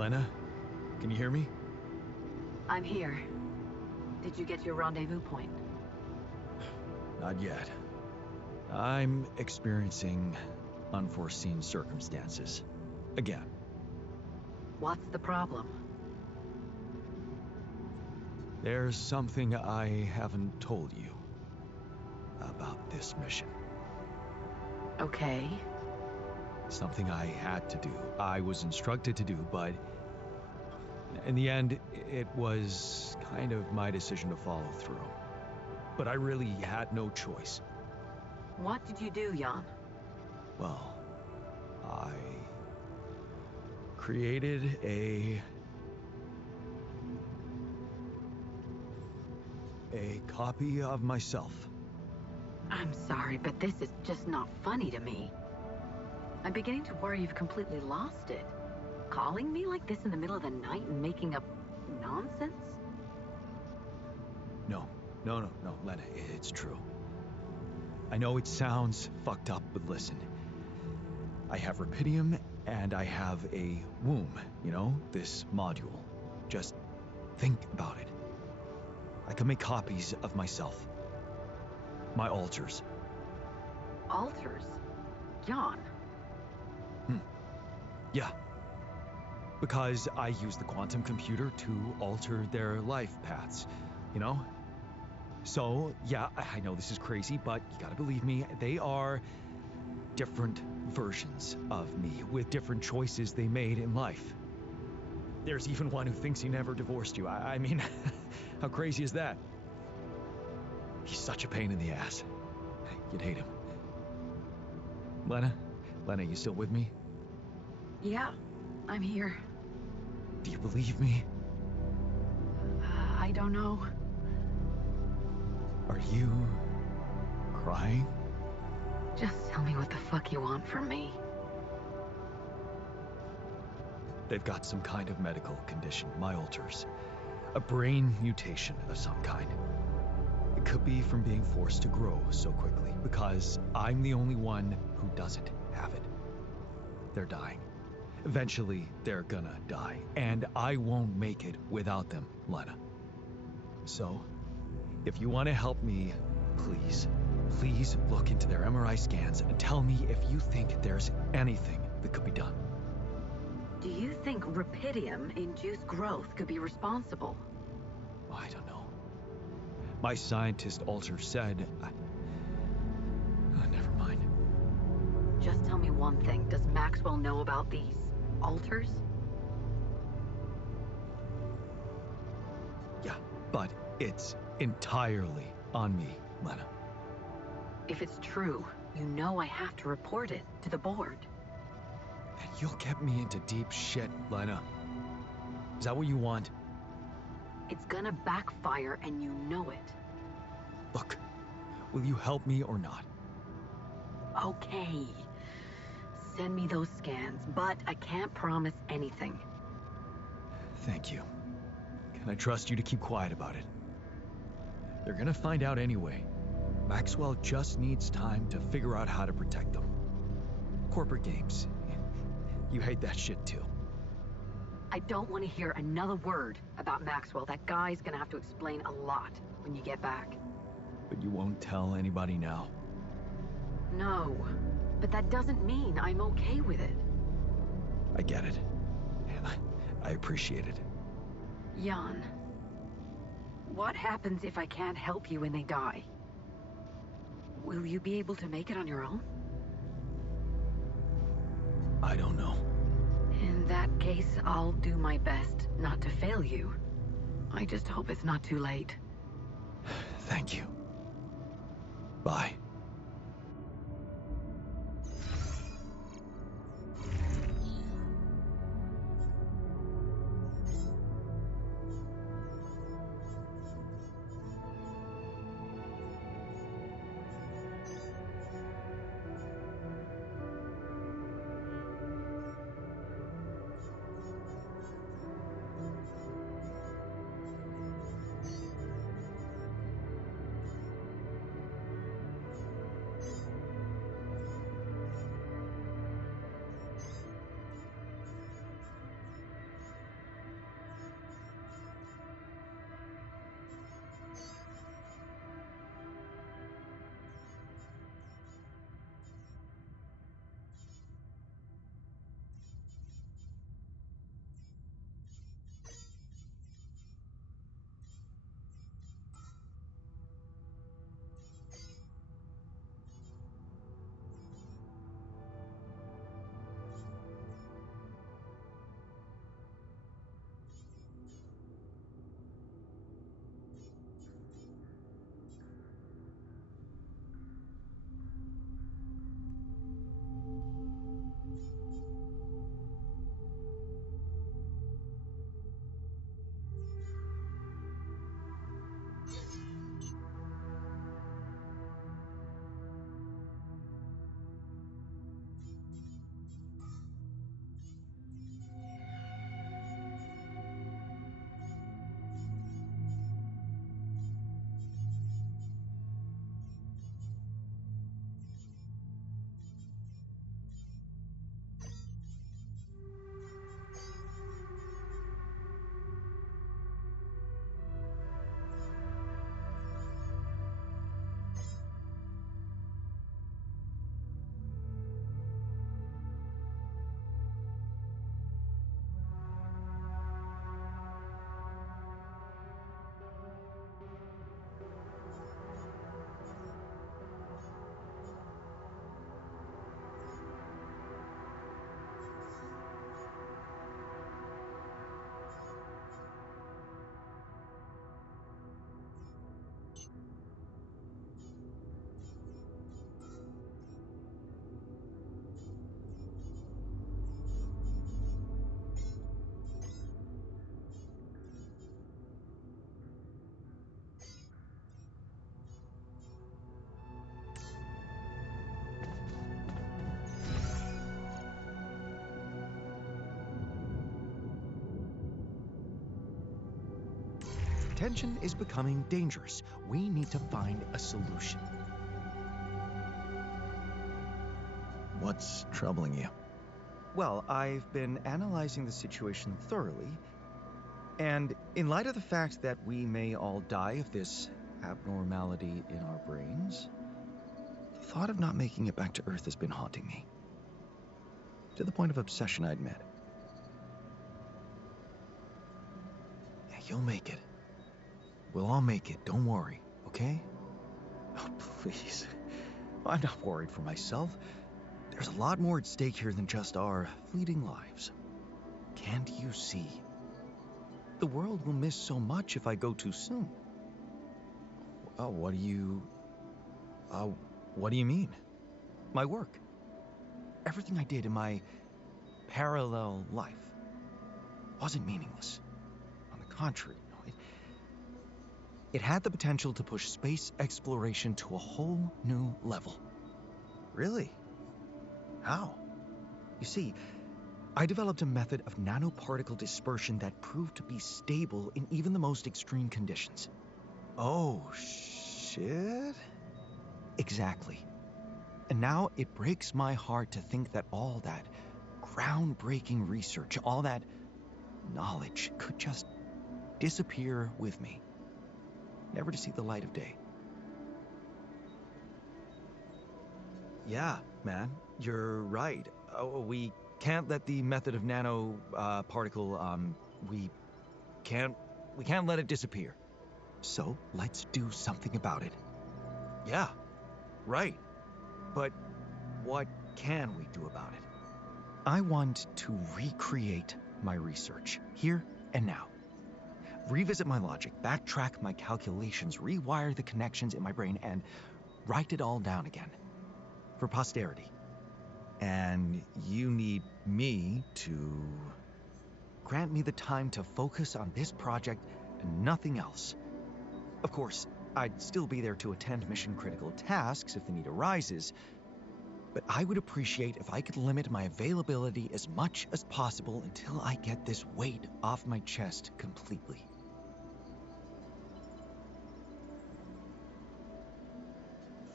Lena, can you hear me? I'm here. Did you get your rendezvous point? Not yet. I'm experiencing unforeseen circumstances. Again. What's the problem? There's something I haven't told you about this mission. Okay. Something I had to do. I was instructed to do, but in the end, it was kind of my decision to follow through. But I really had no choice. What did you do, Jan? Well, I created a copy of myself. I'm sorry, but this is just not funny to me. I'm beginning to worry you've completely lost it. Calling me like this in the middle of the night and making up nonsense? No, Lena, it's true. I know it sounds fucked up, but listen. I have Rapidium and I have a womb, you know, this module. Just think about it. I can make copies of myself. My alters. Alters? Jan? Yeah. Because I use the quantum computer to alter their life paths, you know? So, yeah, I know this is crazy, but you gotta believe me, they are different versions of me with different choices they made in life. There's even one who thinks he never divorced you. I mean, how crazy is that? He's such a pain in the ass. You'd hate him. Lena, you still with me? Yeah, I'm here. Do you believe me? I don't know. Are you crying? Just tell me what the fuck you want from me. They've got some kind of medical condition, my alters. A brain mutation of some kind. It could be from being forced to grow so quickly, because I'm the only one who doesn't have it. They're dying. Eventually, they're gonna die, and I won't make it without them, Lena. So, if you want to help me, please look into their MRI scans and tell me if you think there's anything that could be done. Do you think Rapidium-induced growth could be responsible? I don't know. My scientist alter said... never mind. Just tell me one thing. Does Maxwell know about these alters? Yeah, but it's entirely on me, Lena. If it's true, you know I have to report it to the board. And you'll get me into deep shit, Lena. Is that what you want? It's gonna backfire and you know it. Look, will you help me or not? Okay. Send me those scans, but I can't promise anything. Thank you. Can I trust you to keep quiet about it? They're gonna find out anyway. Maxwell just needs time to figure out how to protect them. Corporate games. You hate that shit too. I don't want to hear another word about Maxwell. That guy's gonna have to explain a lot when you get back. But you won't tell anybody now? No, but that doesn't mean I'm okay with it. I get it. And I appreciate it. Jan, what happens if I can't help you when they die? Will you be able to make it on your own? I don't know. In that case, I'll do my best not to fail you. I just hope it's not too late. Thank you. Bye. tension is becoming dangerous. We need to find a solution. What's troubling you? Well, I've been analyzing the situation thoroughly, and in light of the fact that we may all die of this abnormality in our brains, the thought of not making it back to Earth has been haunting me. To the point of obsession, I'd admit. Yeah, you'll make it. We'll all make it, don't worry, okay? Oh, please. I'm not worried for myself. There's a lot more at stake here than just our fleeting lives. Can't you see? The world will miss so much if I go too soon. Oh, what do you mean? My work. Everything I did in my parallel life wasn't meaningless. On the contrary, it had the potential to push space exploration to a whole new level. Really? How? You see, I developed a method of nanoparticle dispersion that proved to be stable in even the most extreme conditions. Oh, shit? Exactly. And now it breaks my heart to think that all that groundbreaking research, all that knowledge could just disappear with me, never to see the light of day. Yeah, man, you're right. We can't let the method of nanoparticle, we can't let it disappear. So let's do something about it. Yeah, right. But what can we do about it? I want to recreate my research, here and now. Revisit my logic, backtrack my calculations, rewire the connections in my brain, and write it all down again. For posterity. And you need me to grant me the time to focus on this project and nothing else. Of course, I'd still be there to attend mission-critical tasks if the need arises, but I would appreciate if I could limit my availability as much as possible until I get this weight off my chest completely.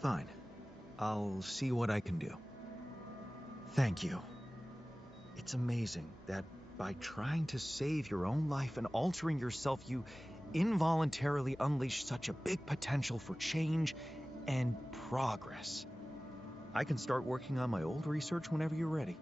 Fine. I'll see what I can do. Thank you. It's amazing that by trying to save your own life and altering yourself, you involuntarily unleash such a big potential for change and progress. I can start working on my old research whenever you're ready.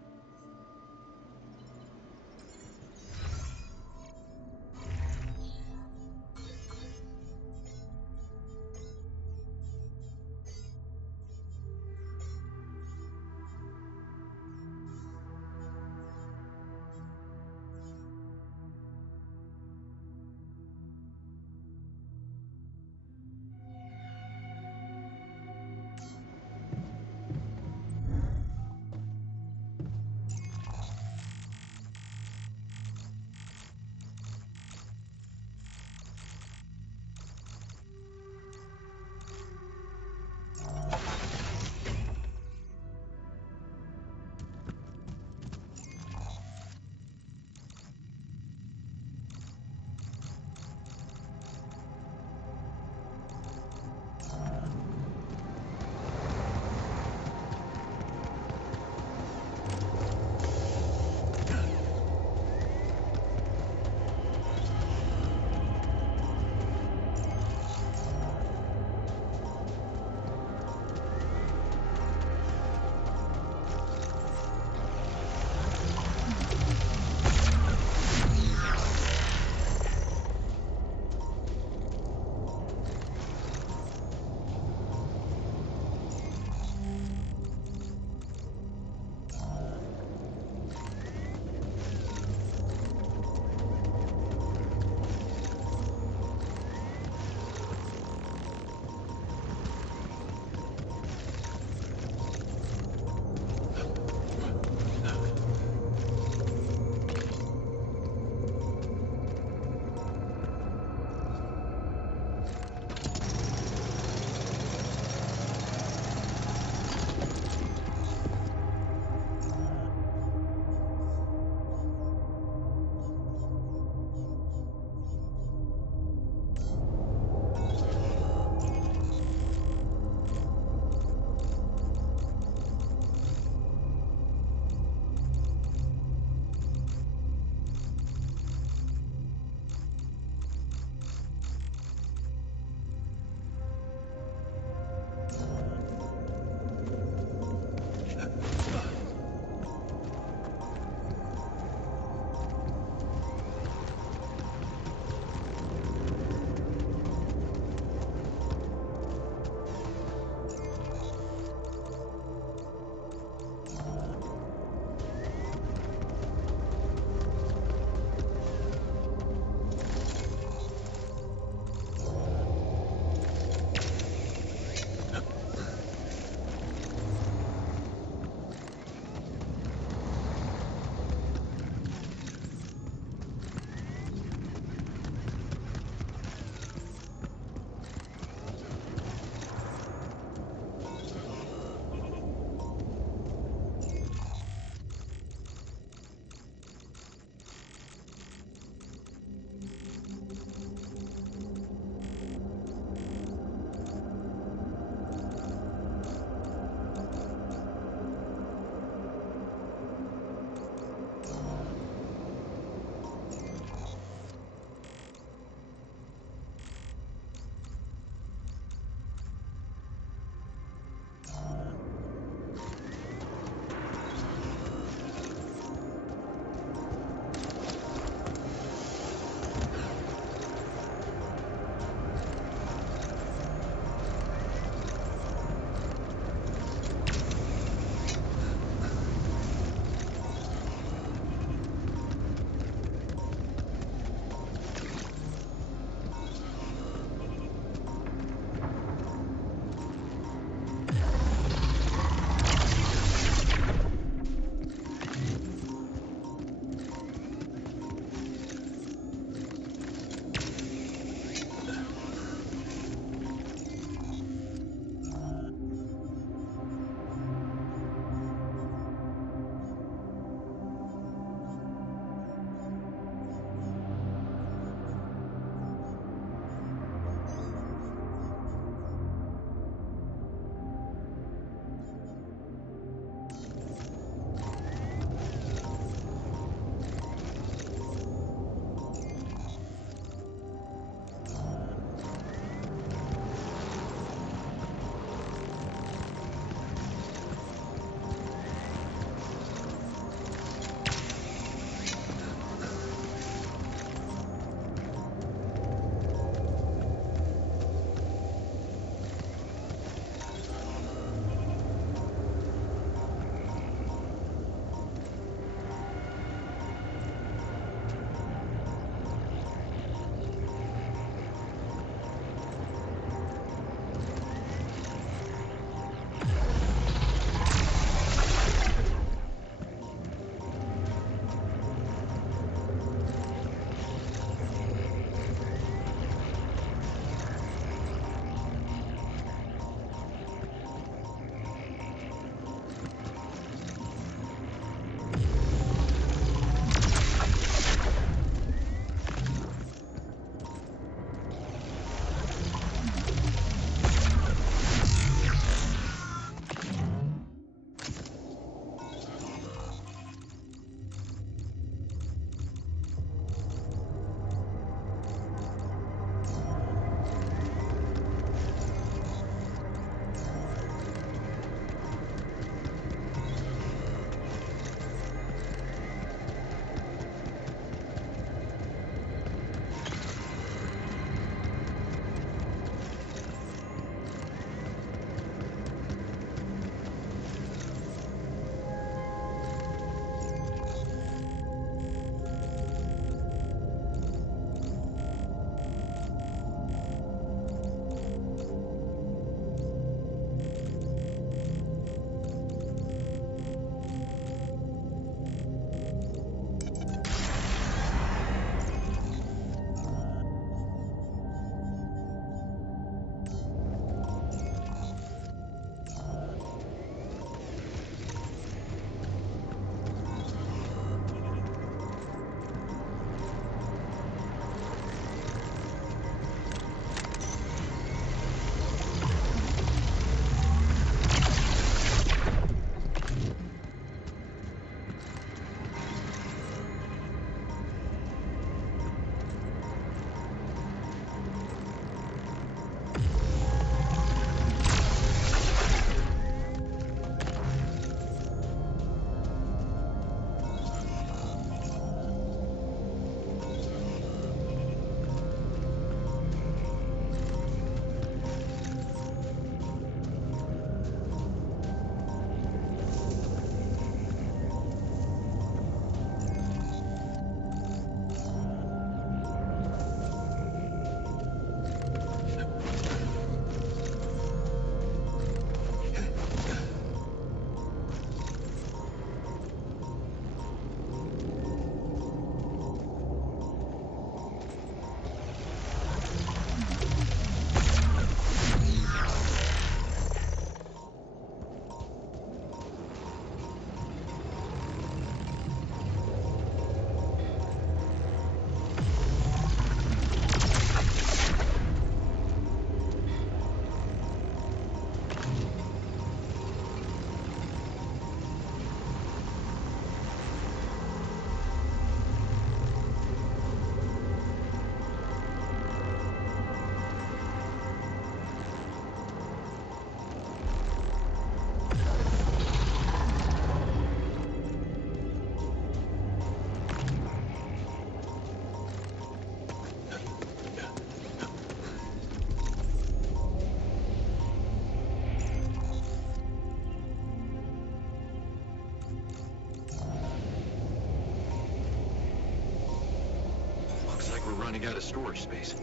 we're running out of storage space.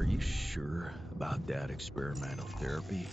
Are you sure about that experimental therapy?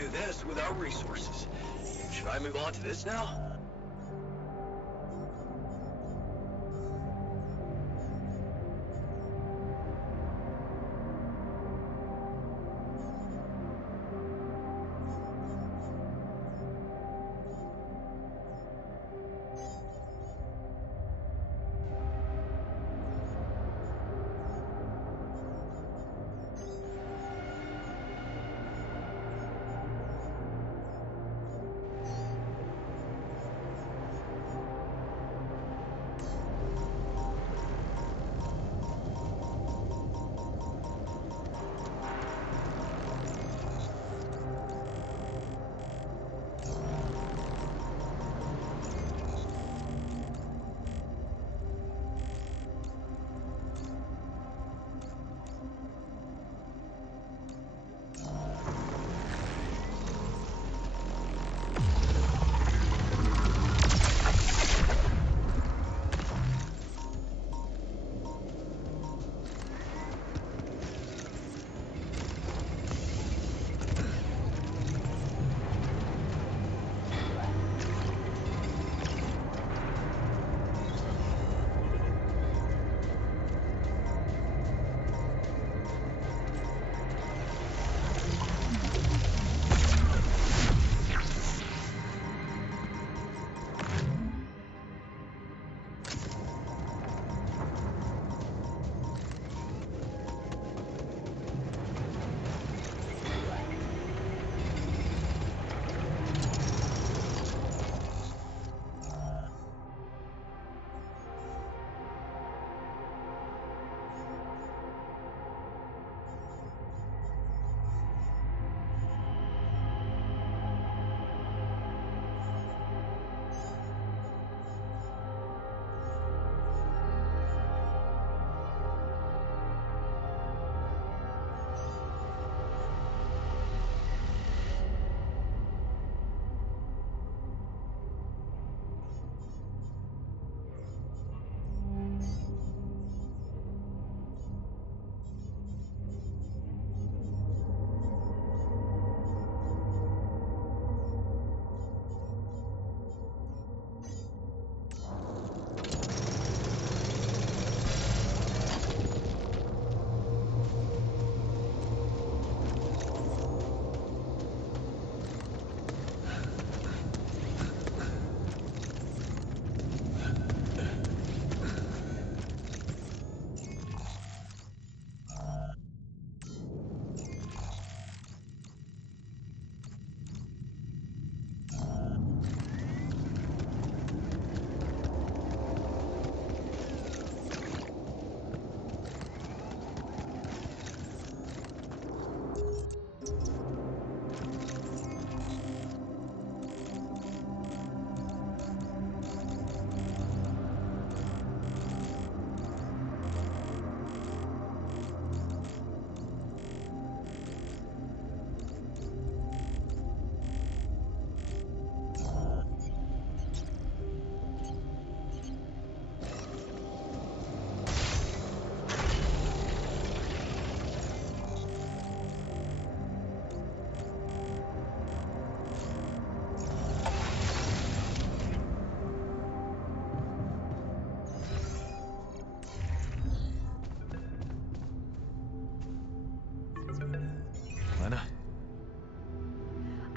do this with our resources. Should I move on to this now?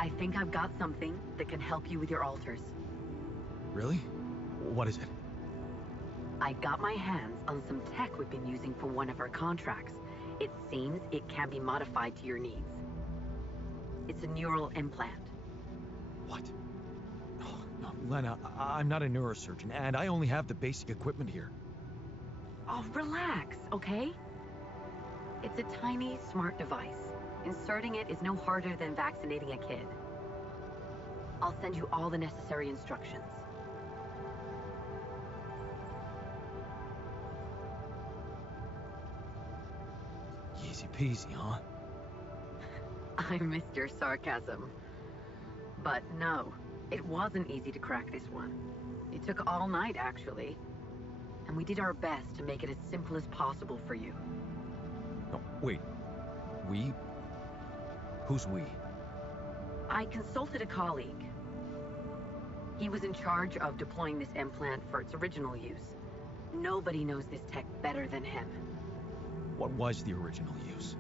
I think I've got something that can help you with your alters. Really? What is it? I got my hands on some tech we've been using for one of our contracts. It seems it can be modified to your needs. It's a neural implant. What? Oh, no, Lena, I'm not a neurosurgeon, and I only have the basic equipment here. Oh, relax, okay? It's a tiny, smart device. Inserting it is no harder than vaccinating a kid. I'll send you all the necessary instructions. Easy peasy, huh? I missed your sarcasm. But no, it wasn't easy to crack this one. It took all night, actually. And we did our best to make it as simple as possible for you. No, wait. We? Who's we? I consulted a colleague. He was in charge of deploying this implant for its original use. Nobody knows this tech better than him. What was the original use?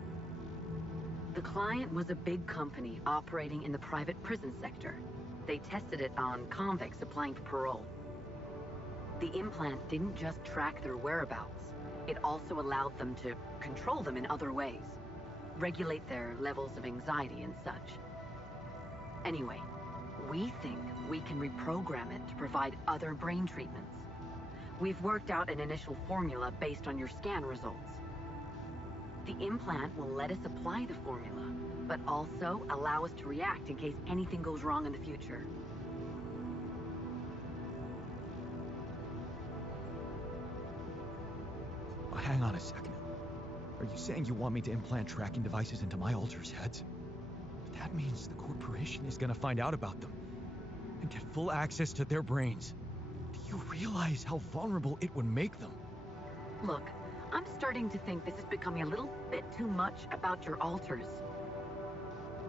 The client was a big company operating in the private prison sector. They tested it on convicts applying for parole. The implant didn't just track their whereabouts. It also allowed them to control them in other ways. Regulate their levels of anxiety and such. Anyway, we think we can reprogram it to provide other brain treatments. We've worked out an initial formula based on your scan results. The implant will let us apply the formula, but also allow us to react in case anything goes wrong in the future. Hang on a second. Are you saying you want me to implant tracking devices into my alters' heads? But that means the corporation is gonna find out about them and get full access to their brains. Do you realize how vulnerable it would make them? Look, I'm starting to think this is becoming a little bit too much about your alters.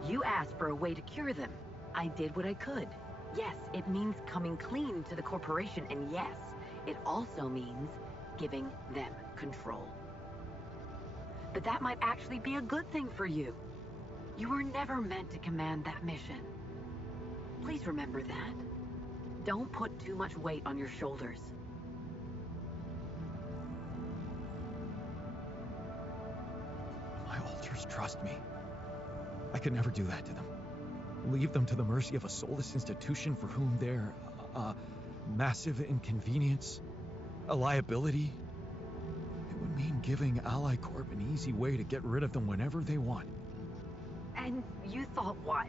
You asked for a way to cure them. I did what I could. Yes, it means coming clean to the corporation, and yes, it also means giving them control. But that might actually be a good thing for you. You were never meant to command that mission. Please remember that. Don't put too much weight on your shoulders. My alters trust me. I could never do that to them. Leave them to the mercy of a soulless institution for whom they're a massive inconvenience, a liability. It would mean giving Ally Corp an easy way to get rid of them whenever they want. And you thought what?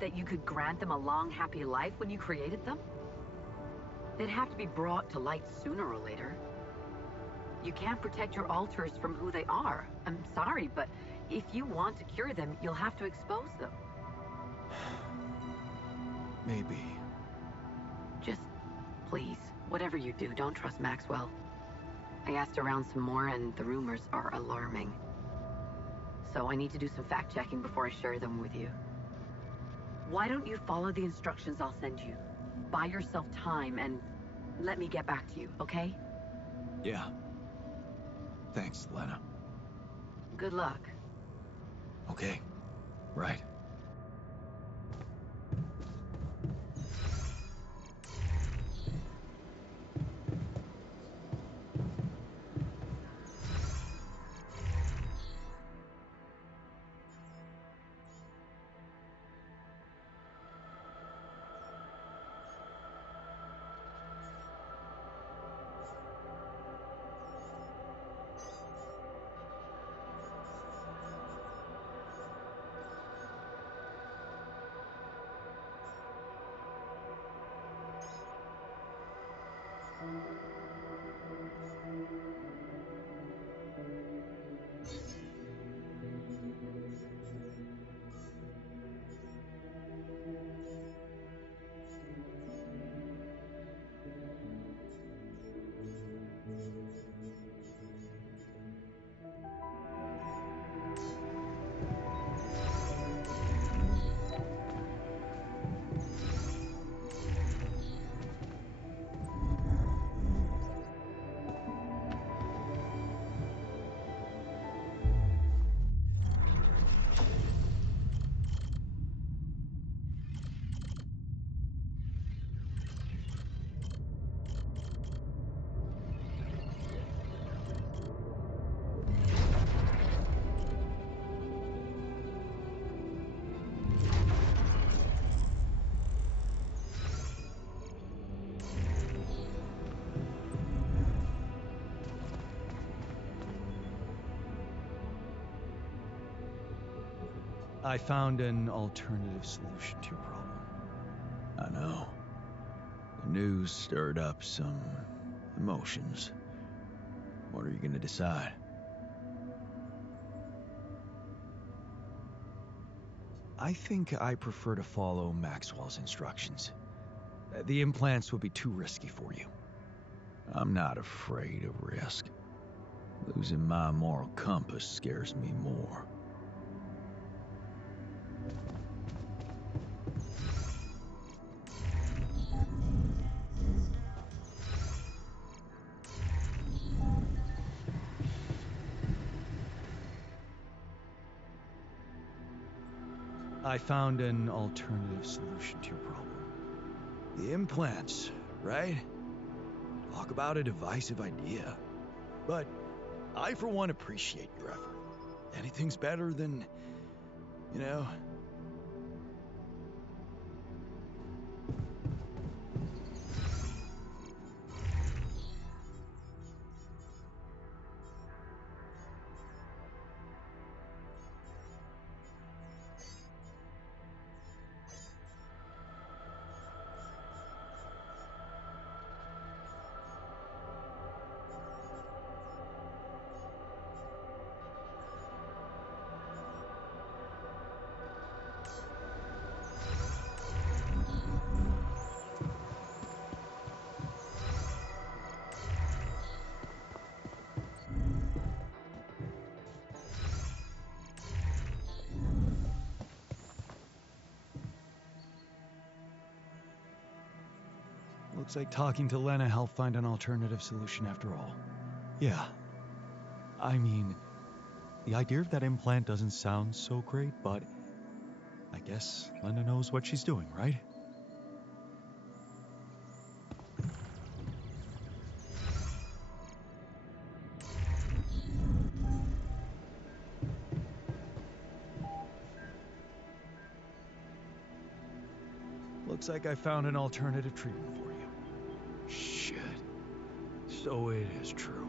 That you could grant them a long, happy life when you created them? They'd have to be brought to light sooner or later. You can't protect your alters from who they are. I'm sorry, but if you want to cure them, you'll have to expose them. Maybe. Just, please, whatever you do, don't trust Maxwell. I asked around some more, and the rumors are alarming. So I need to do some fact-checking before I share them with you. Why don't you follow the instructions I'll send you? Buy yourself time and let me get back to you, okay? Yeah. Thanks, Lena. Good luck. Okay. Right. I found an alternative solution to your problem. I know. The news stirred up some emotions. What are you gonna decide? I think I prefer to follow Maxwell's instructions. The implants would be too risky for you. I'm not afraid of risk. Losing my moral compass scares me more. I found an alternative solution to your problem. The implants, right? Talk about a divisive idea. But I, for one, appreciate your effort. Anything's better than, you know... Looks like talking to Lena helped find an alternative solution after all. Yeah. I mean, the idea of that implant doesn't sound so great, but I guess Lena knows what she's doing, right? Looks like I found an alternative treatment for you. Shit. So it is true.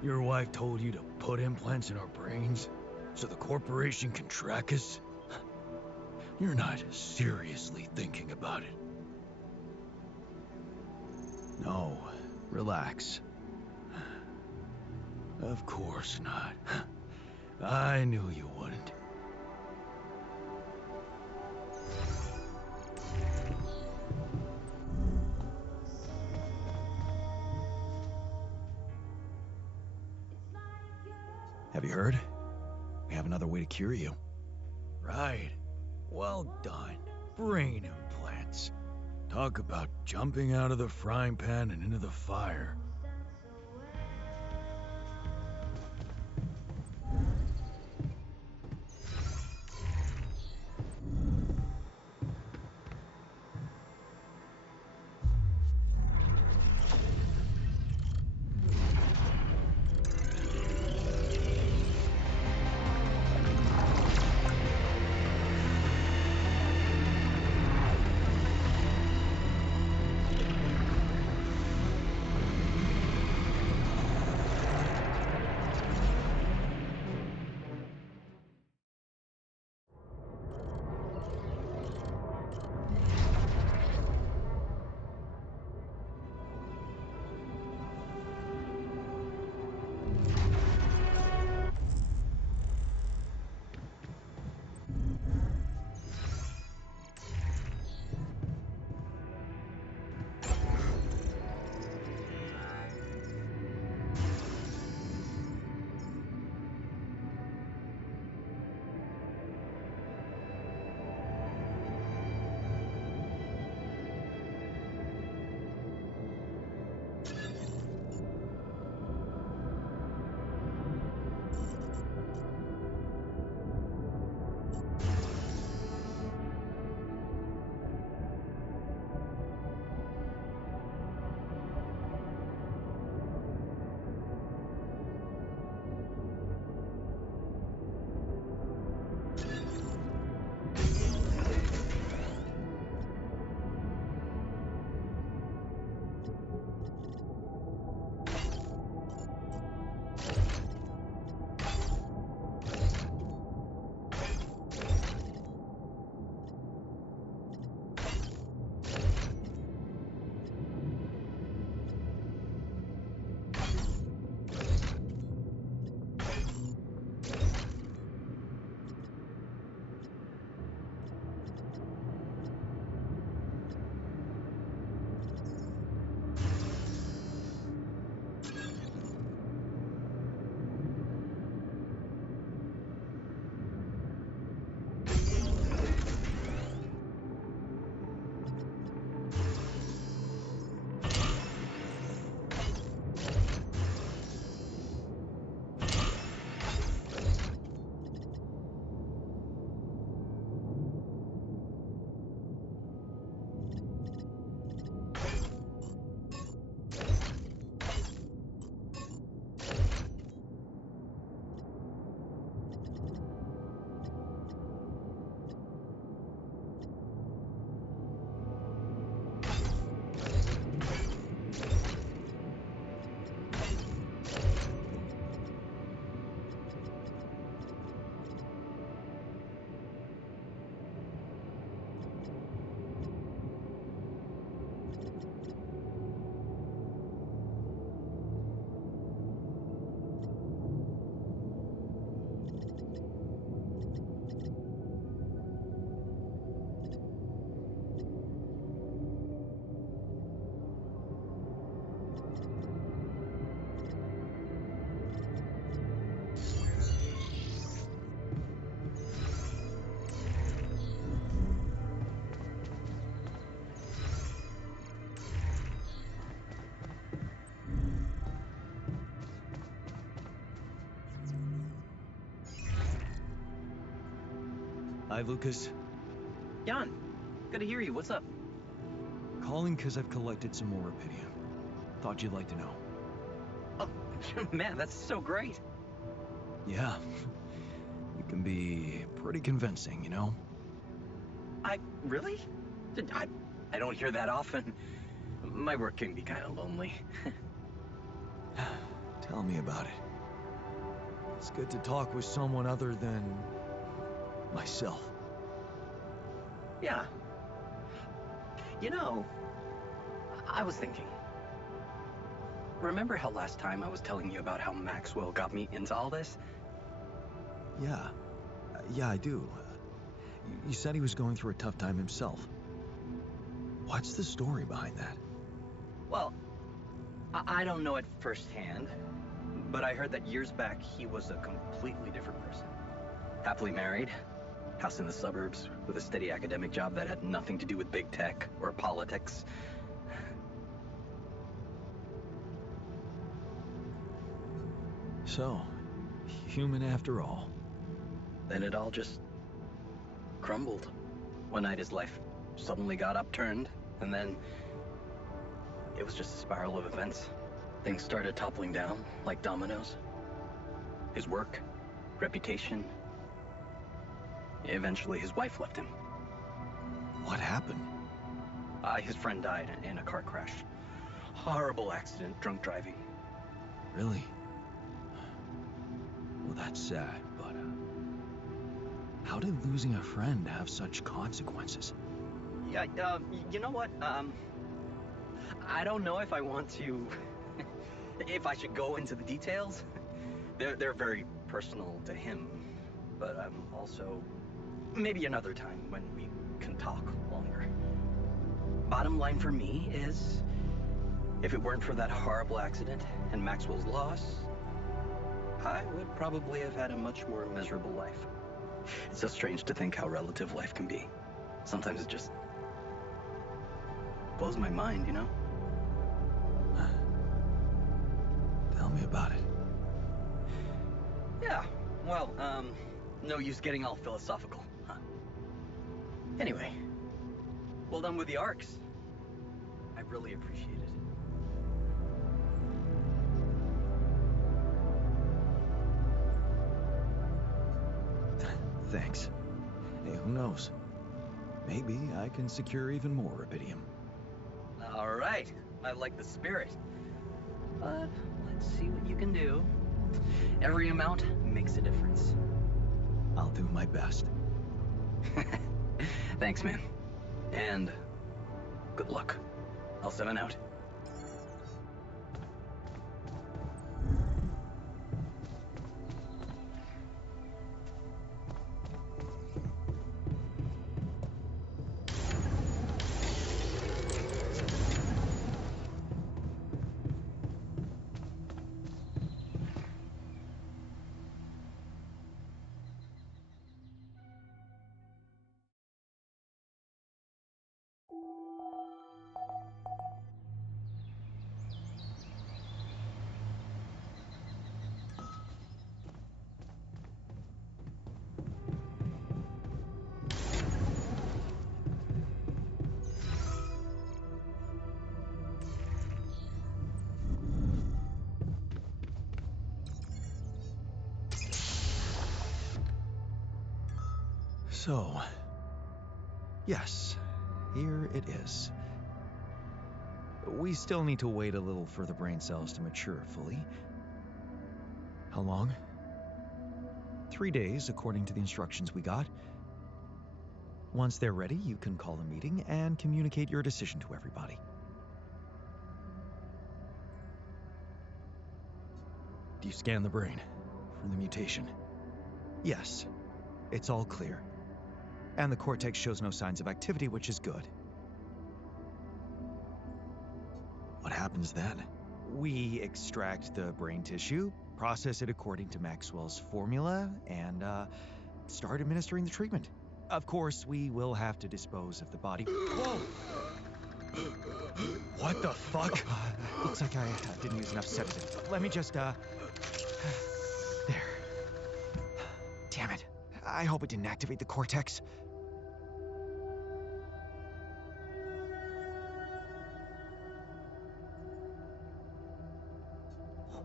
Your wife told you to put implants in our brains so the corporation can track us? You're not seriously thinking about it. No, relax. Of course not. I knew you wouldn't. Have you heard? We have another way to cure you. Right. Well done. Brain implants. Talk about jumping out of the frying pan and into the fire. Hi, Lucas. Jan, good to hear you. What's up? Calling because I've collected some more Rapidium. Thought you'd like to know. Oh, man, that's so great. Yeah. You can be pretty convincing, you know? Really? I don't hear that often. My work can be kind of lonely. Tell me about it. It's good to talk with someone other than myself. Yeah. You know, I was thinking. Remember how last time I was telling you about how Maxwell got me into all this? Yeah. Yeah, I do. You said he was going through a tough time himself. What's the story behind that? Well, I don't know it firsthand, but I heard that years back he was a completely different person. Happily married, house in the suburbs, with a steady academic job that had nothing to do with big tech or politics. So, human after all. Then it all just crumbled. One night his life suddenly got upturned, and then it was just a spiral of events. Things started toppling down like dominoes. His work, reputation. Eventually his wife left him. What happened? His friend died in a car crash. Horrible accident, drunk driving. Really? Well, that's sad, but how did losing a friend have such consequences? Yeah, you know what? I don't know if I want to, if I should go into the details. They're very personal to him, but also maybe another time when we can talk longer. Bottom line for me is, if it weren't for that horrible accident and Maxwell's loss, I would probably have had a much more miserable life. It's so strange to think how relative life can be. Sometimes it just blows my mind, you know? Tell me about it. Yeah, well, no use getting all philosophical, huh? Anyway, well done with the arcs. I really appreciate it. Thanks. Hey, who knows? Maybe I can secure even more Rapidium. All right, I like the spirit. But let's see what you can do. Every amount makes a difference. I'll do my best. Thanks, man. And good luck. I'll 7 out. So, yes, here it is. We still need to wait a little for the brain cells to mature fully. How long? 3 days, according to the instructions we got. Once they're ready, you can call a meeting and communicate your decision to everybody. Do you scan the brain for the mutation? Yes, it's all clear. And the cortex shows no signs of activity, which is good. What happens then? We extract the brain tissue, process it according to Maxwell's formula, and start administering the treatment. Of course, we will have to dispose of the body. Whoa! What the fuck? Looks like I didn't use enough sedative. Let me just, There. Damn it. I hope it didn't activate the cortex.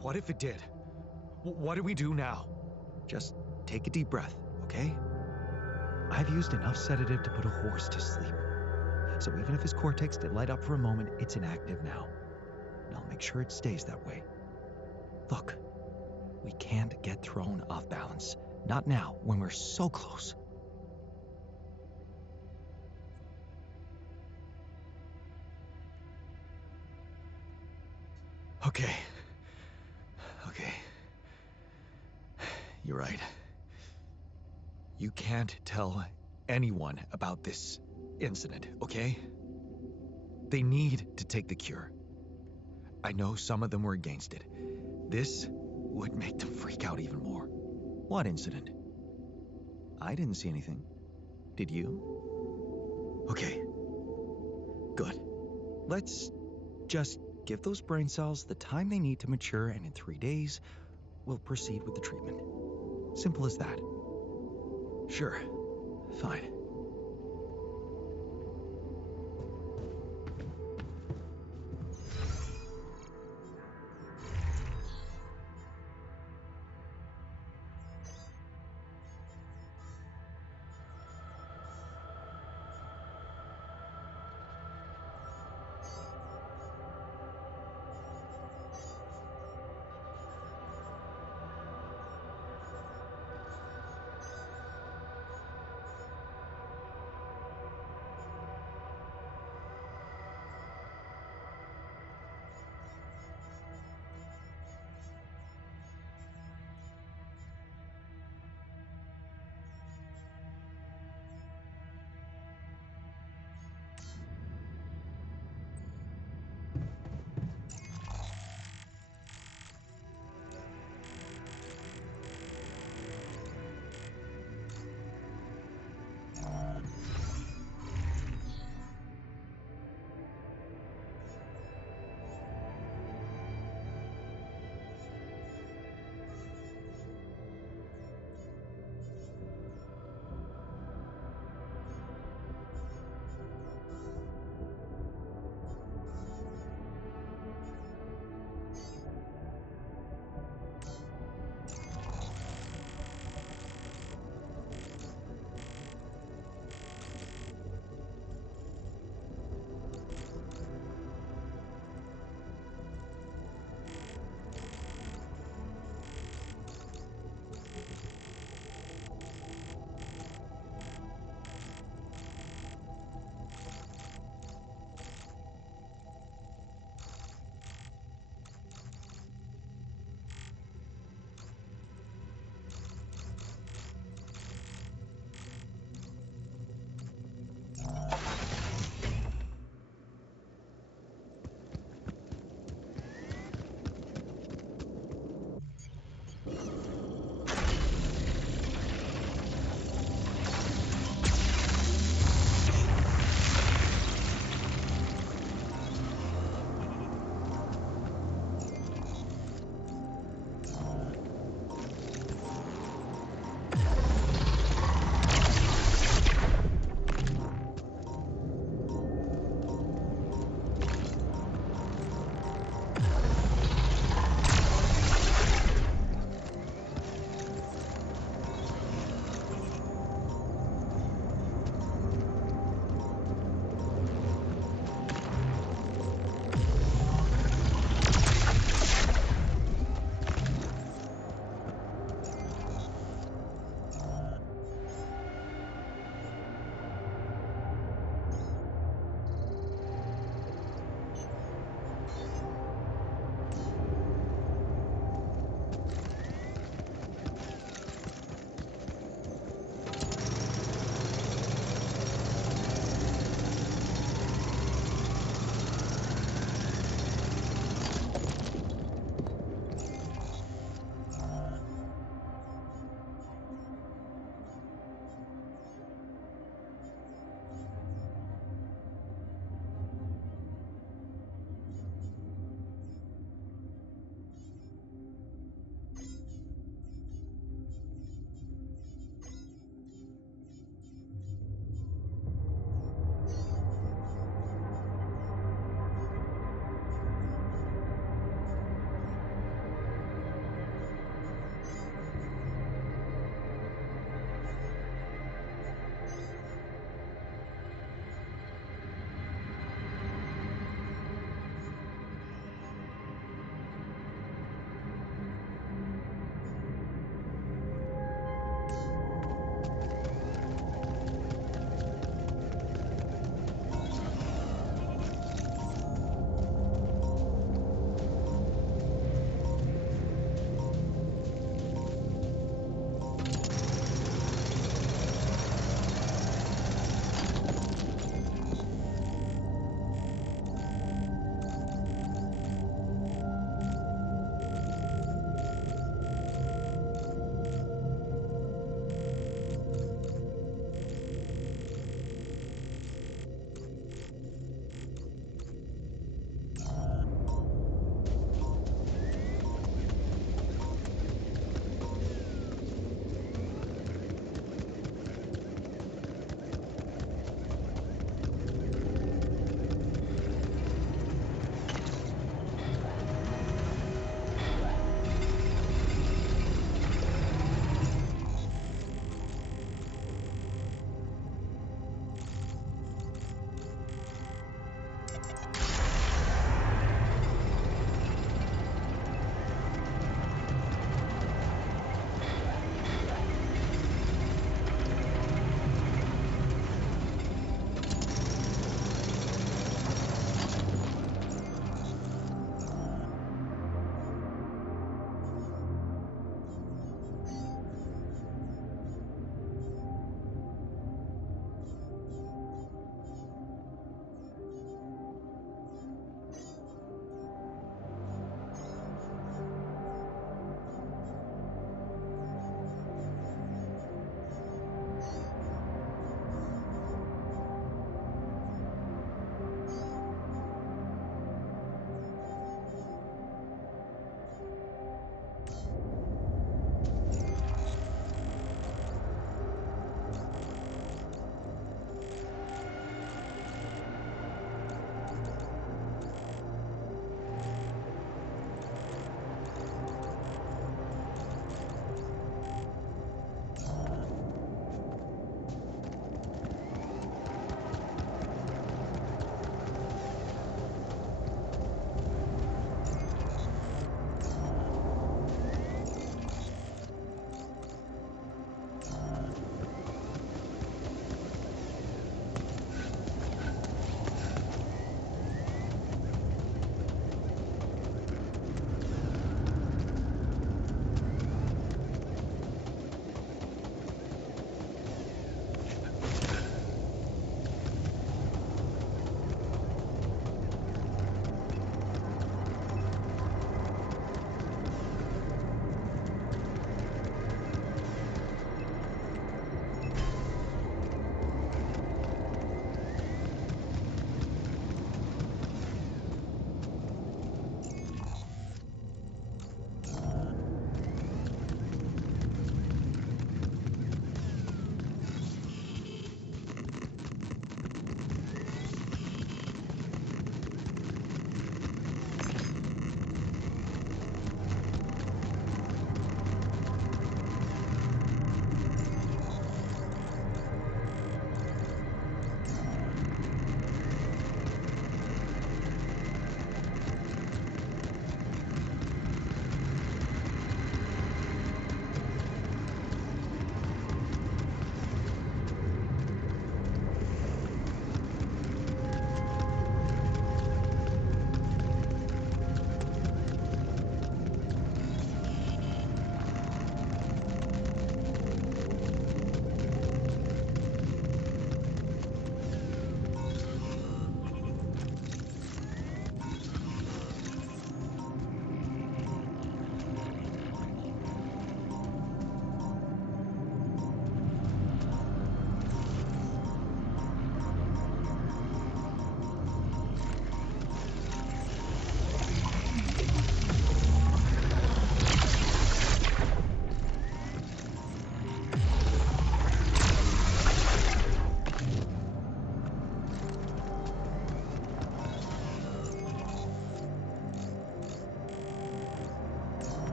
What if it did? What do we do now? Just take a deep breath, okay? I've used enough sedative to put a horse to sleep. So even if his cortex did light up for a moment, it's inactive now. And I'll make sure it stays that way. Look, we can't get thrown off balance. Not now, when we're so close. Okay. You're right. You can't tell anyone about this incident, okay? They need to take the cure. I know some of them were against it. This would make them freak out even more. What incident? I didn't see anything. Did you? Okay. Good. Let's just give those brain cells the time they need to mature, and in 3 days, we'll proceed with the treatment. Simple as that. Sure. Fine.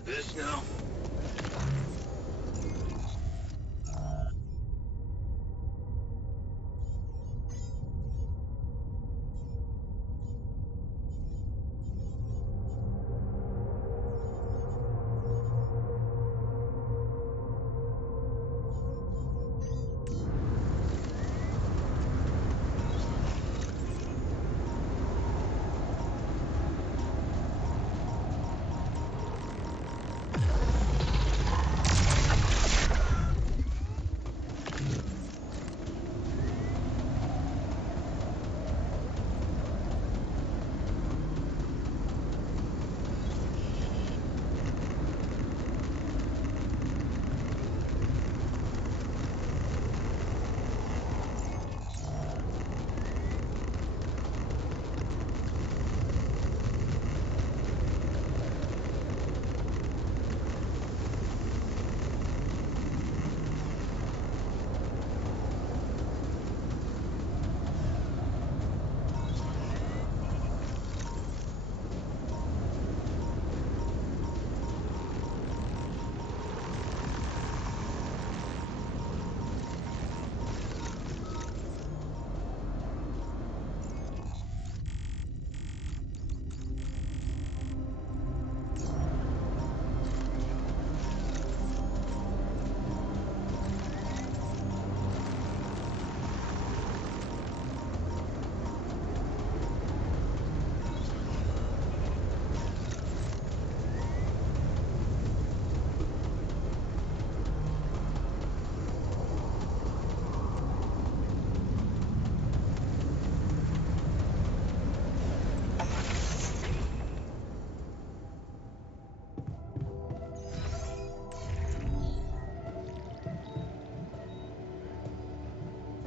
start this now?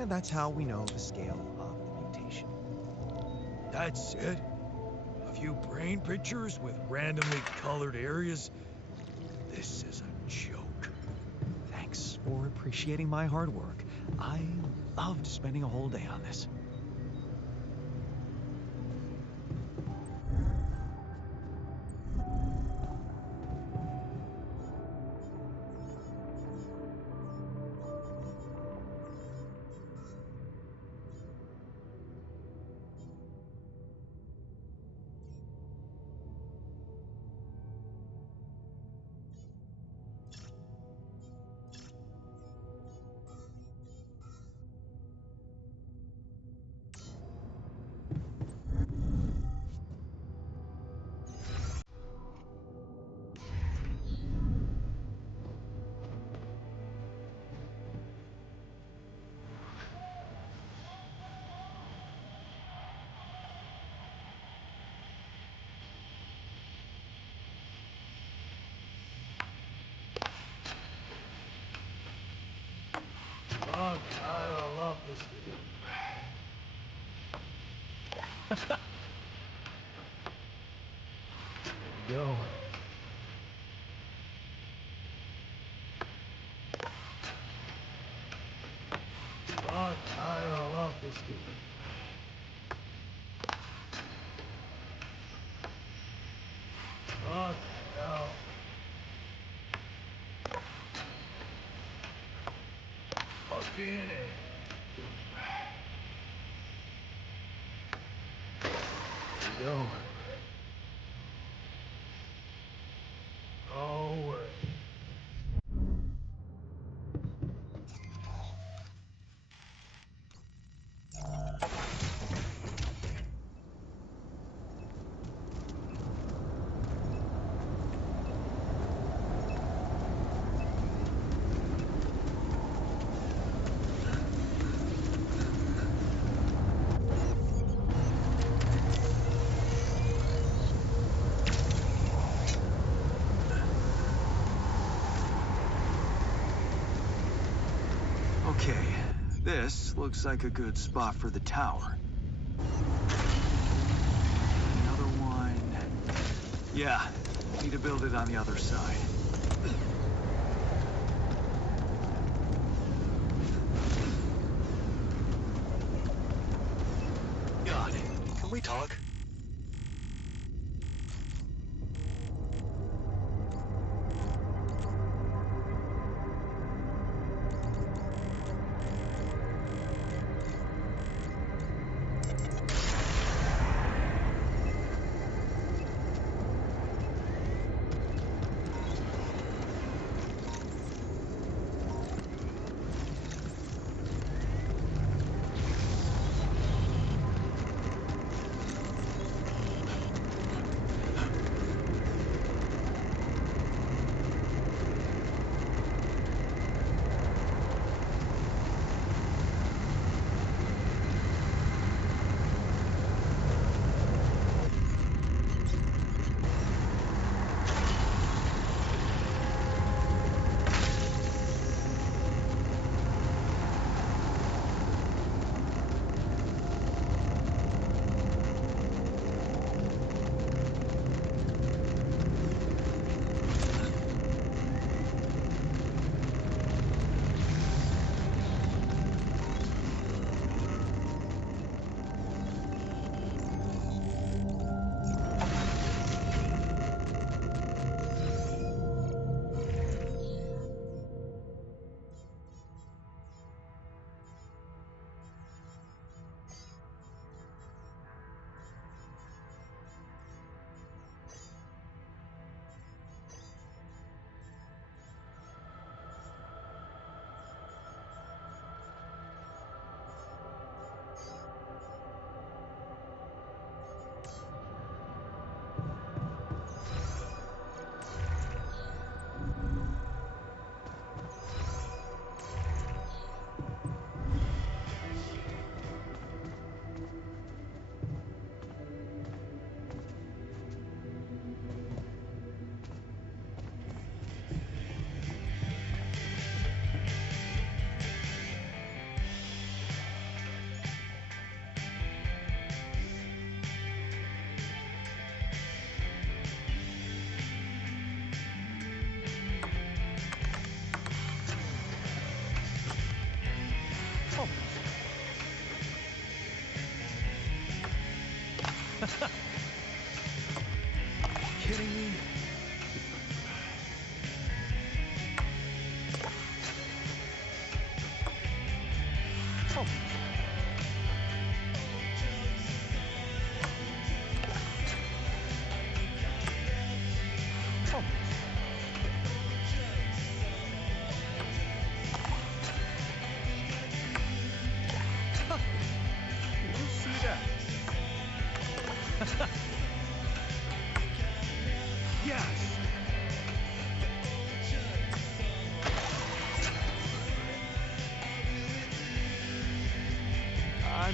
And that's how we know the scale of the mutation. That's it? A few brain pictures with randomly colored areas? This is a joke. Thanks for appreciating my hard work. I loved spending a whole day on this. Oh, I love this game. Go. Oh, I love this game. Oh, no. Okay. Go. Oh, Okay, this looks like a good spot for the tower. Another one. Yeah, need to build it on the other side. God, can we talk?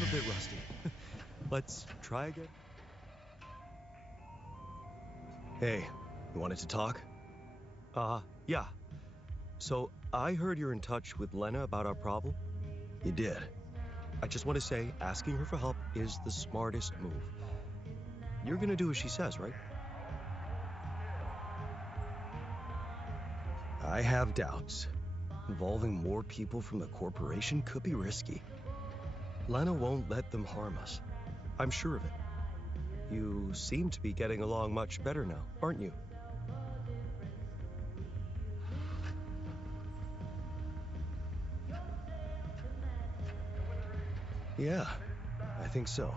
a bit rusty. Let's try again. Hey, you wanted to talk? Yeah. So, I heard you're in touch with Lena about our problem. You did. I just want to say, asking her for help is the smartest move. You're gonna do as she says, right? I have doubts. Involving more people from the corporation could be risky. Lena won't let them harm us. I'm sure of it. You seem to be getting along much better now, aren't you? Yeah, I think so.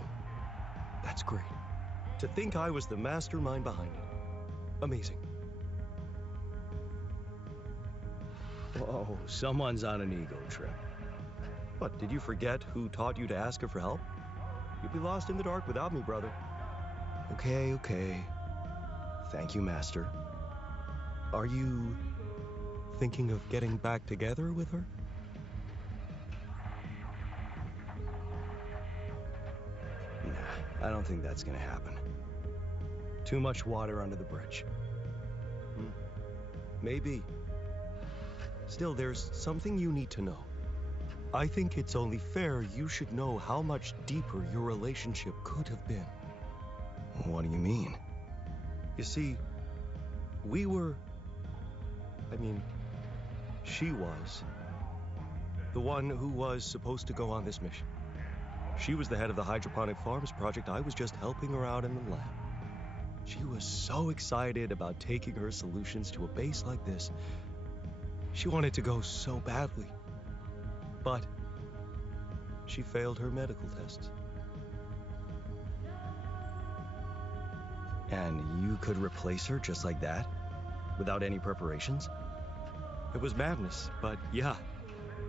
That's great. To think I was the mastermind behind it. Amazing. Whoa, someone's on an ego trip. What, did you forget who taught you to ask her for help? You'd be lost in the dark without me, brother. Okay. Thank you, Master. Are you thinking of getting back together with her? Nah, I don't think that's gonna happen. Too much water under the bridge. Maybe. Still, there's something you need to know. I think it's only fair you should know how much deeper your relationship could have been. What do you mean? You see, she was the one who was supposed to go on this mission. She was the head of the hydroponic farms project. I was just helping her out in the lab. She was so excited about taking her solutions to a base like this. She wanted to go so badly. But she failed her medical tests. And you could replace her just like that? Without any preparations? It was madness, but yeah.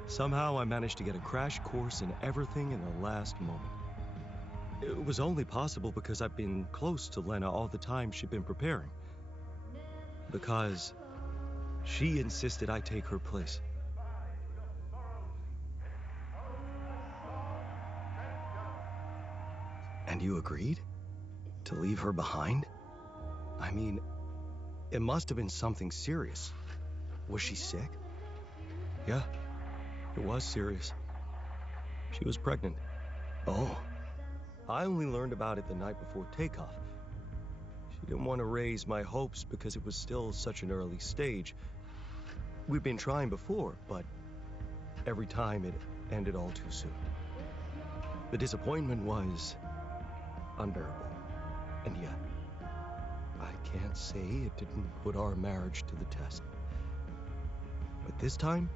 Somehow I managed to get a crash course in everything in the last moment. It was only possible because I've been close to Lena all the time she'd been preparing. Because she insisted I take her place. And you agreed? To leave her behind? I mean, it must have been something serious. Was she sick? Yeah, it was serious. She was pregnant. Oh. I only learned about it the night before takeoff. She didn't want to raise my hopes because it was still such an early stage. We'd been trying before, but every time it ended all too soon. The disappointment was unbearable. And yet, I can't say it didn't put our marriage to the test. But this time,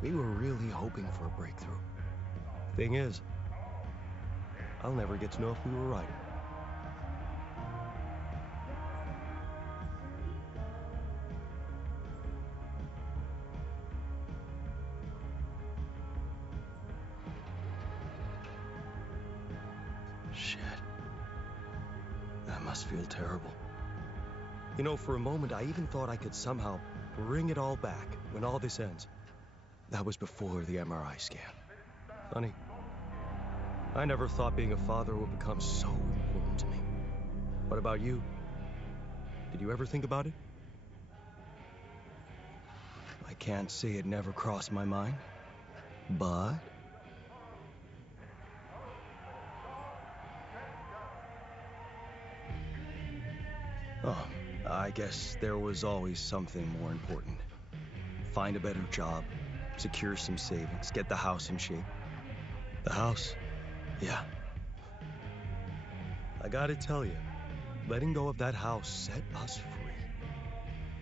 we were really hoping for a breakthrough. Thing is, I'll never get to know if we were right. Shit. That must feel terrible. You know, for a moment, I even thought I could somehow bring it all back when all this ends. That was before the MRI scan. Funny. I never thought being a father would become so important to me. What about you? Did you ever think about it? I can't say it never crossed my mind, but... Oh, I guess there was always something more important. Find a better job, secure some savings, get the house in shape. The house? Yeah. I gotta tell you, letting go of that house set us free.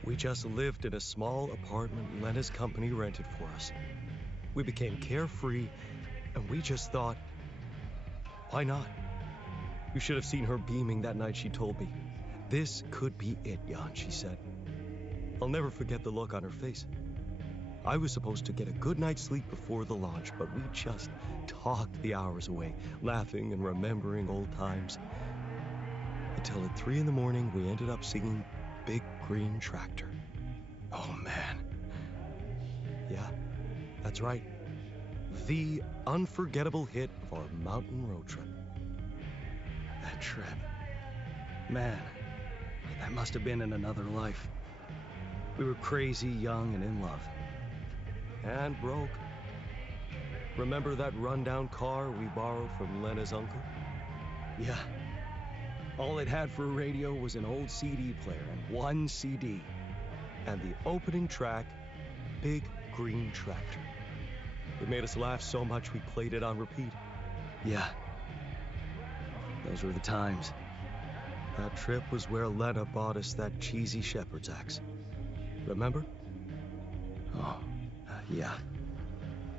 We just lived in a small apartment Lena's company rented for us. We became carefree, and we just thought, why not? You should have seen her beaming that night she told me. This could be it, Jan, she said. I'll never forget the look on her face. I was supposed to get a good night's sleep before the launch, but we just talked the hours away, laughing and remembering old times. Until at 3 in the morning, we ended up singing Big Green Tractor. Oh, man. Yeah, that's right. The unforgettable hit of our mountain road trip. That trip. Man, that must have been in another life. We were crazy, young, and in love. And broke. Remember that rundown car we borrowed from Lena's uncle? Yeah. All it had for a radio was an old CD player and one CD. And the opening track, Big Green Tractor. It made us laugh so much we played it on repeat. Yeah. Those were the times. That trip was where Lena bought us that cheesy shepherd's axe. Remember? Oh, yeah.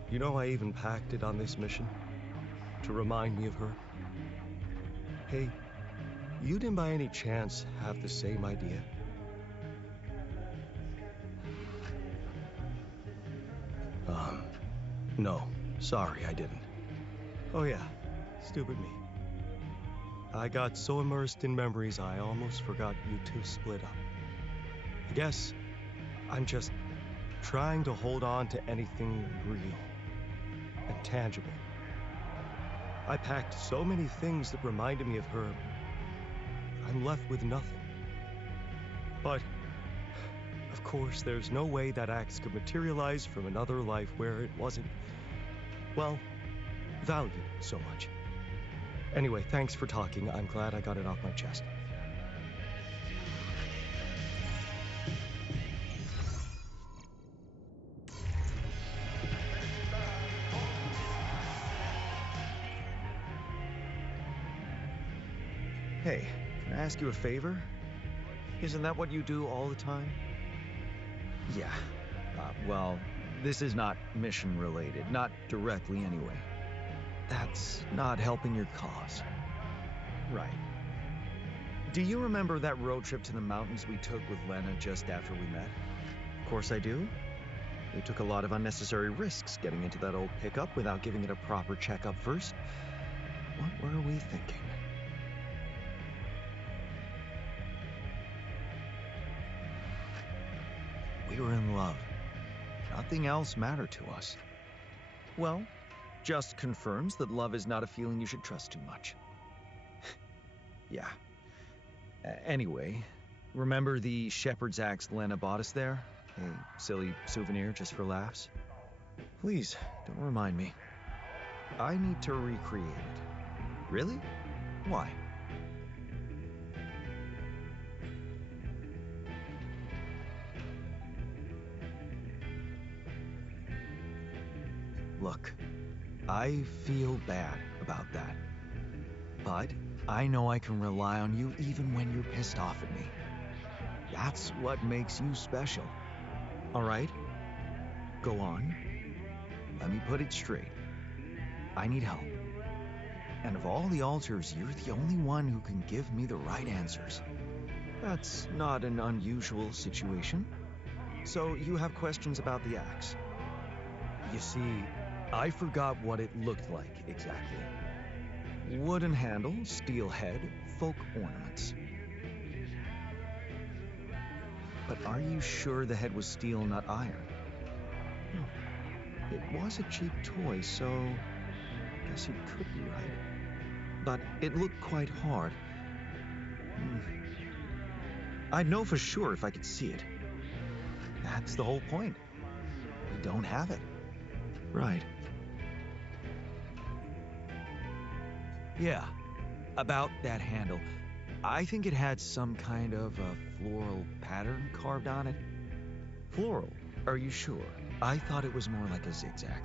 You know, I even packed it on this mission to remind me of her. Hey, you didn't by any chance have the same idea? No, sorry, I didn't. Oh yeah, stupid me. I got so immersed in memories I almost forgot you two split up. I guess I'm just trying to hold on to anything real and tangible. I packed so many things that reminded me of her, I'm left with nothing. But, of course, there's no way that axe could materialize from another life where it wasn't, well, valued so much. Anyway, thanks for talking. I'm glad I got it off my chest. Hey, can I ask you a favor? Isn't that what you do all the time? Yeah. Well, this is not mission related, not directly anyway. That's not helping your cause. Right. Do you remember that road trip to the mountains we took with Lena just after we met? Of course I do. We took a lot of unnecessary risks getting into that old pickup without giving it a proper checkup first. What were we thinking? We were in love. Nothing else mattered to us. Well, just confirms that love is not a feeling you should trust too much. Yeah. Anyway, remember the shepherd's axe Lena bought us there? A silly souvenir just for laughs? Please, don't remind me. I need to recreate it. Really? Why? Look, I feel bad about that. But I know I can rely on you even when you're pissed off at me. That's what makes you special. All right? Go on. Let me put it straight. I need help. And of all the alters, you're the only one who can give me the right answers. That's not an unusual situation. So you have questions about the axe. You see, I forgot what it looked like exactly. Wooden handle, steel head, folk ornaments. But are you sure the head was steel, not iron? It was a cheap toy, so I guess you could be right. But it looked quite hard. I'd know for sure if I could see it. That's the whole point. We don't have it. Right. Yeah, about that handle. I think it had some kind of a floral pattern carved on it. Floral? Are you sure? I thought it was more like a zigzag.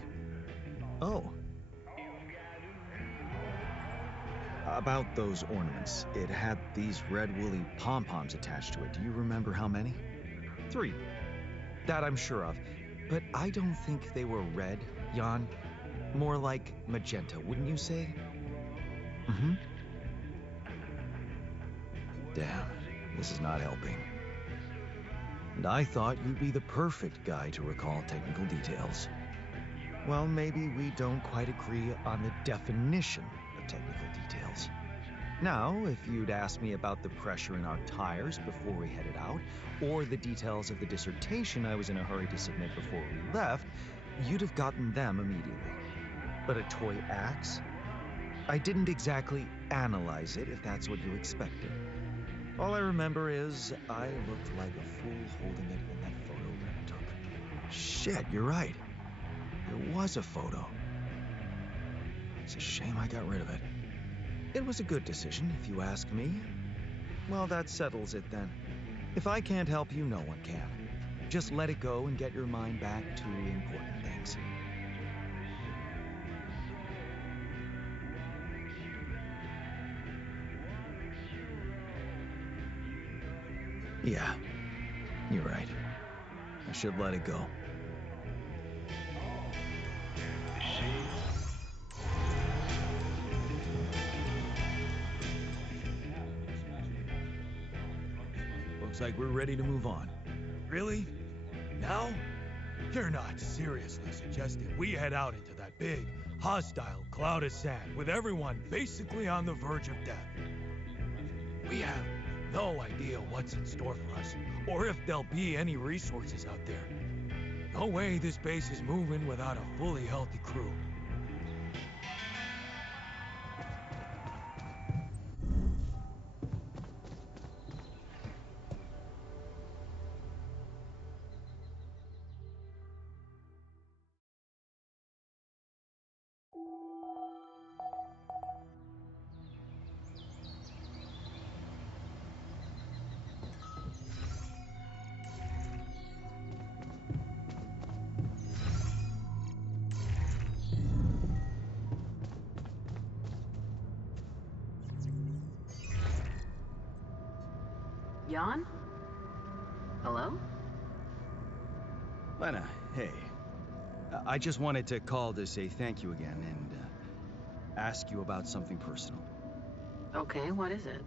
Oh. About those ornaments, it had these red woolly pom-poms attached to it. Do you remember how many? 3. That I'm sure of. But I don't think they were red, Jan. More like magenta, wouldn't you say? Mm-hmm. Damn, this is not helping. And I thought you'd be the perfect guy to recall technical details. Well, maybe we don't quite agree on the definition of technical details. Now, if you'd asked me about the pressure in our tires before we headed out, or the details of the dissertation I was in a hurry to submit before we left, you'd have gotten them immediately. But a toy axe? I didn't exactly analyze it, if that's what you expected. All I remember is I looked like a fool holding it in that photo Lena took. Shit, you're right. There was a photo. It's a shame I got rid of it. It was a good decision, if you ask me. Well, that settles it then. If I can't help you, no one can. Just let it go and get your mind back to important things. Yeah, you're right. I should let it go. Looks like we're ready to move on. Really? Now? You're not seriously suggesting we head out into that big, hostile cloud of sand with everyone basically on the verge of death. We have no idea what's in store for us, or if there'll be any resources out there. No way this base is moving without a fully healthy crew. Jan? Hello? Lena, hey. I just wanted to call to say thank you again and ask you about something personal. Okay, what is it?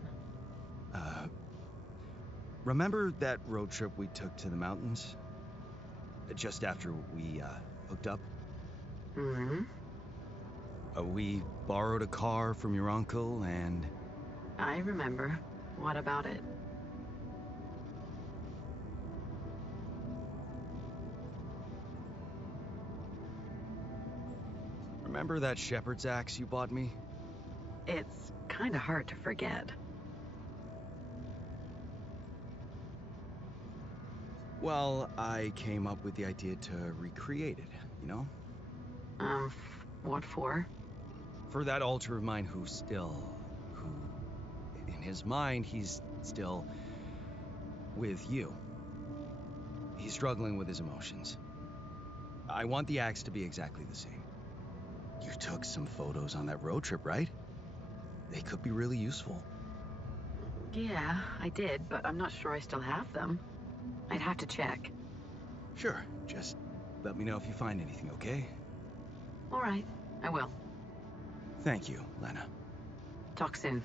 Remember that road trip we took to the mountains? Just after we hooked up? Mm-hmm. We borrowed a car from your uncle and... I remember. What about it? Remember that shepherd's axe you bought me? It's kind of hard to forget. Well, I came up with the idea to recreate it, you know? What for? For that alter of mine who, in his mind, he's still with you. He's struggling with his emotions. I want the axe to be exactly the same. You took some photos on that road trip, right? They could be really useful. Yeah, I did, but I'm not sure I still have them. I'd have to check. Sure, just let me know if you find anything, okay? All right, I will. Thank you, Lena. Talk soon.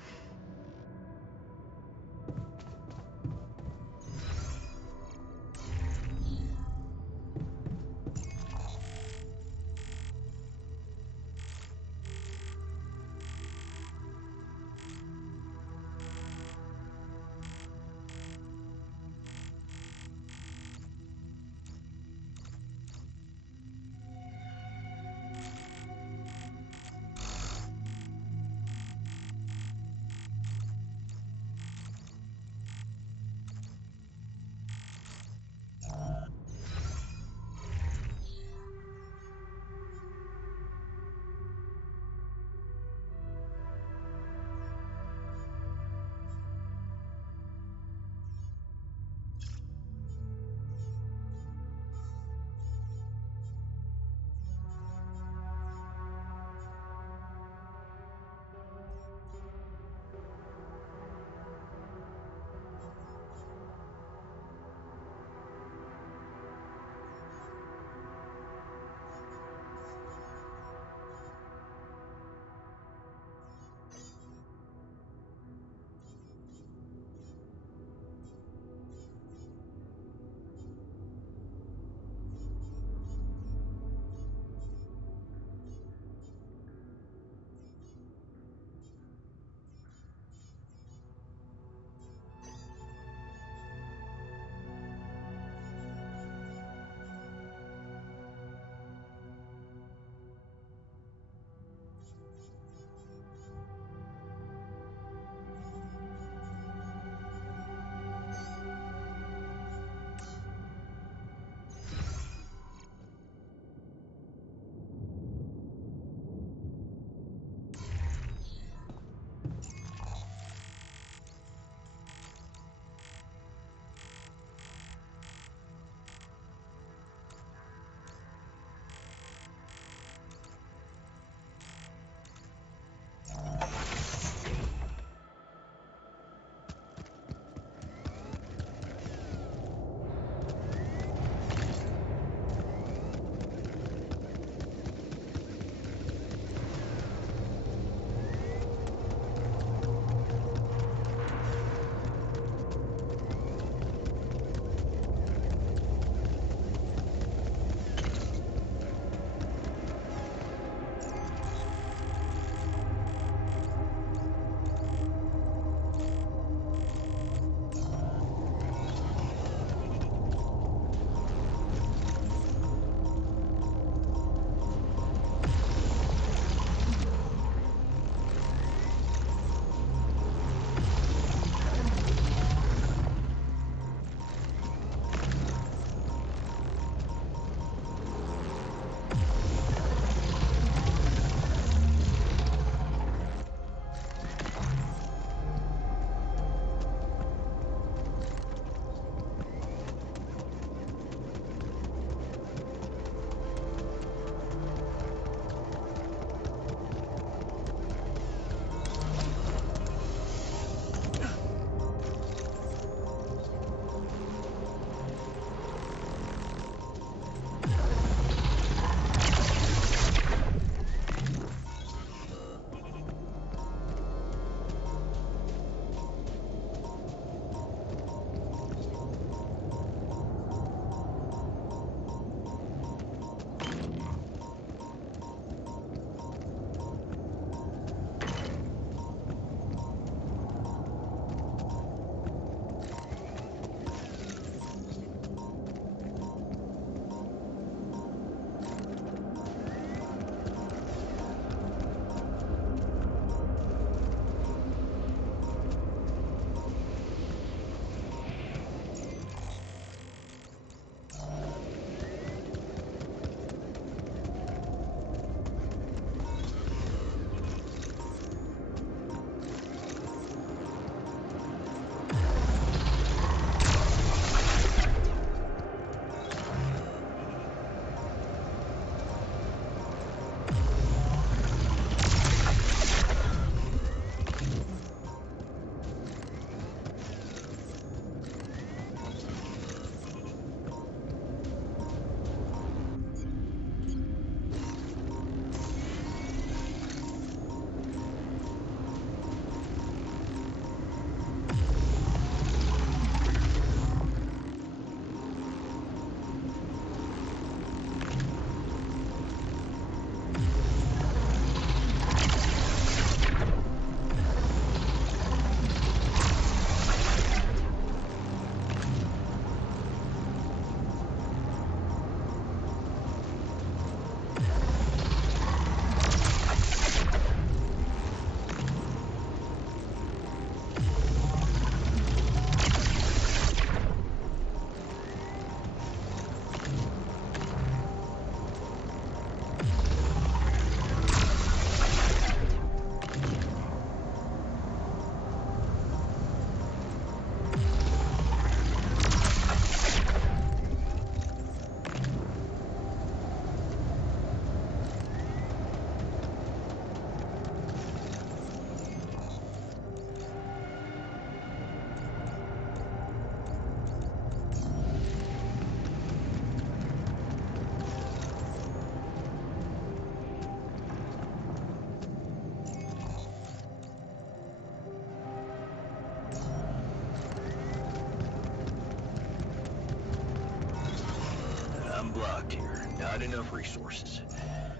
blocked here. Not enough resources.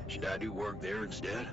Should I do work there instead?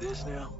this now?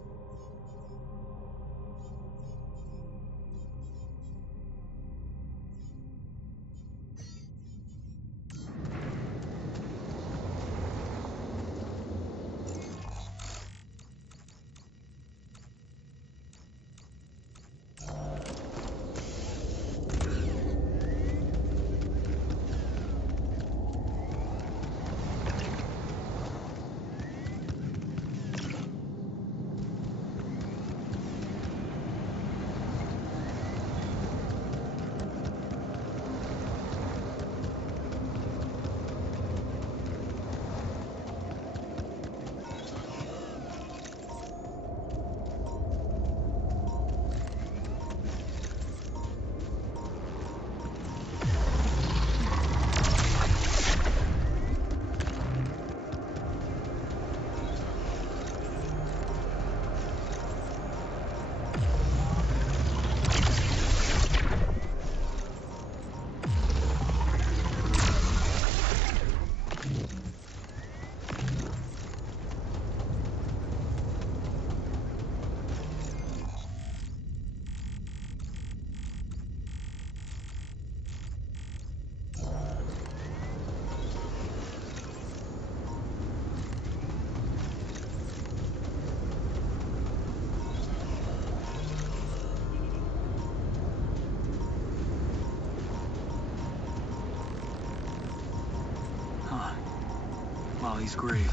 Molly's grave.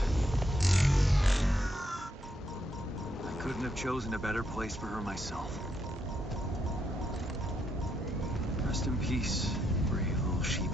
I couldn't have chosen a better place for her myself. Rest in peace, brave little sheep.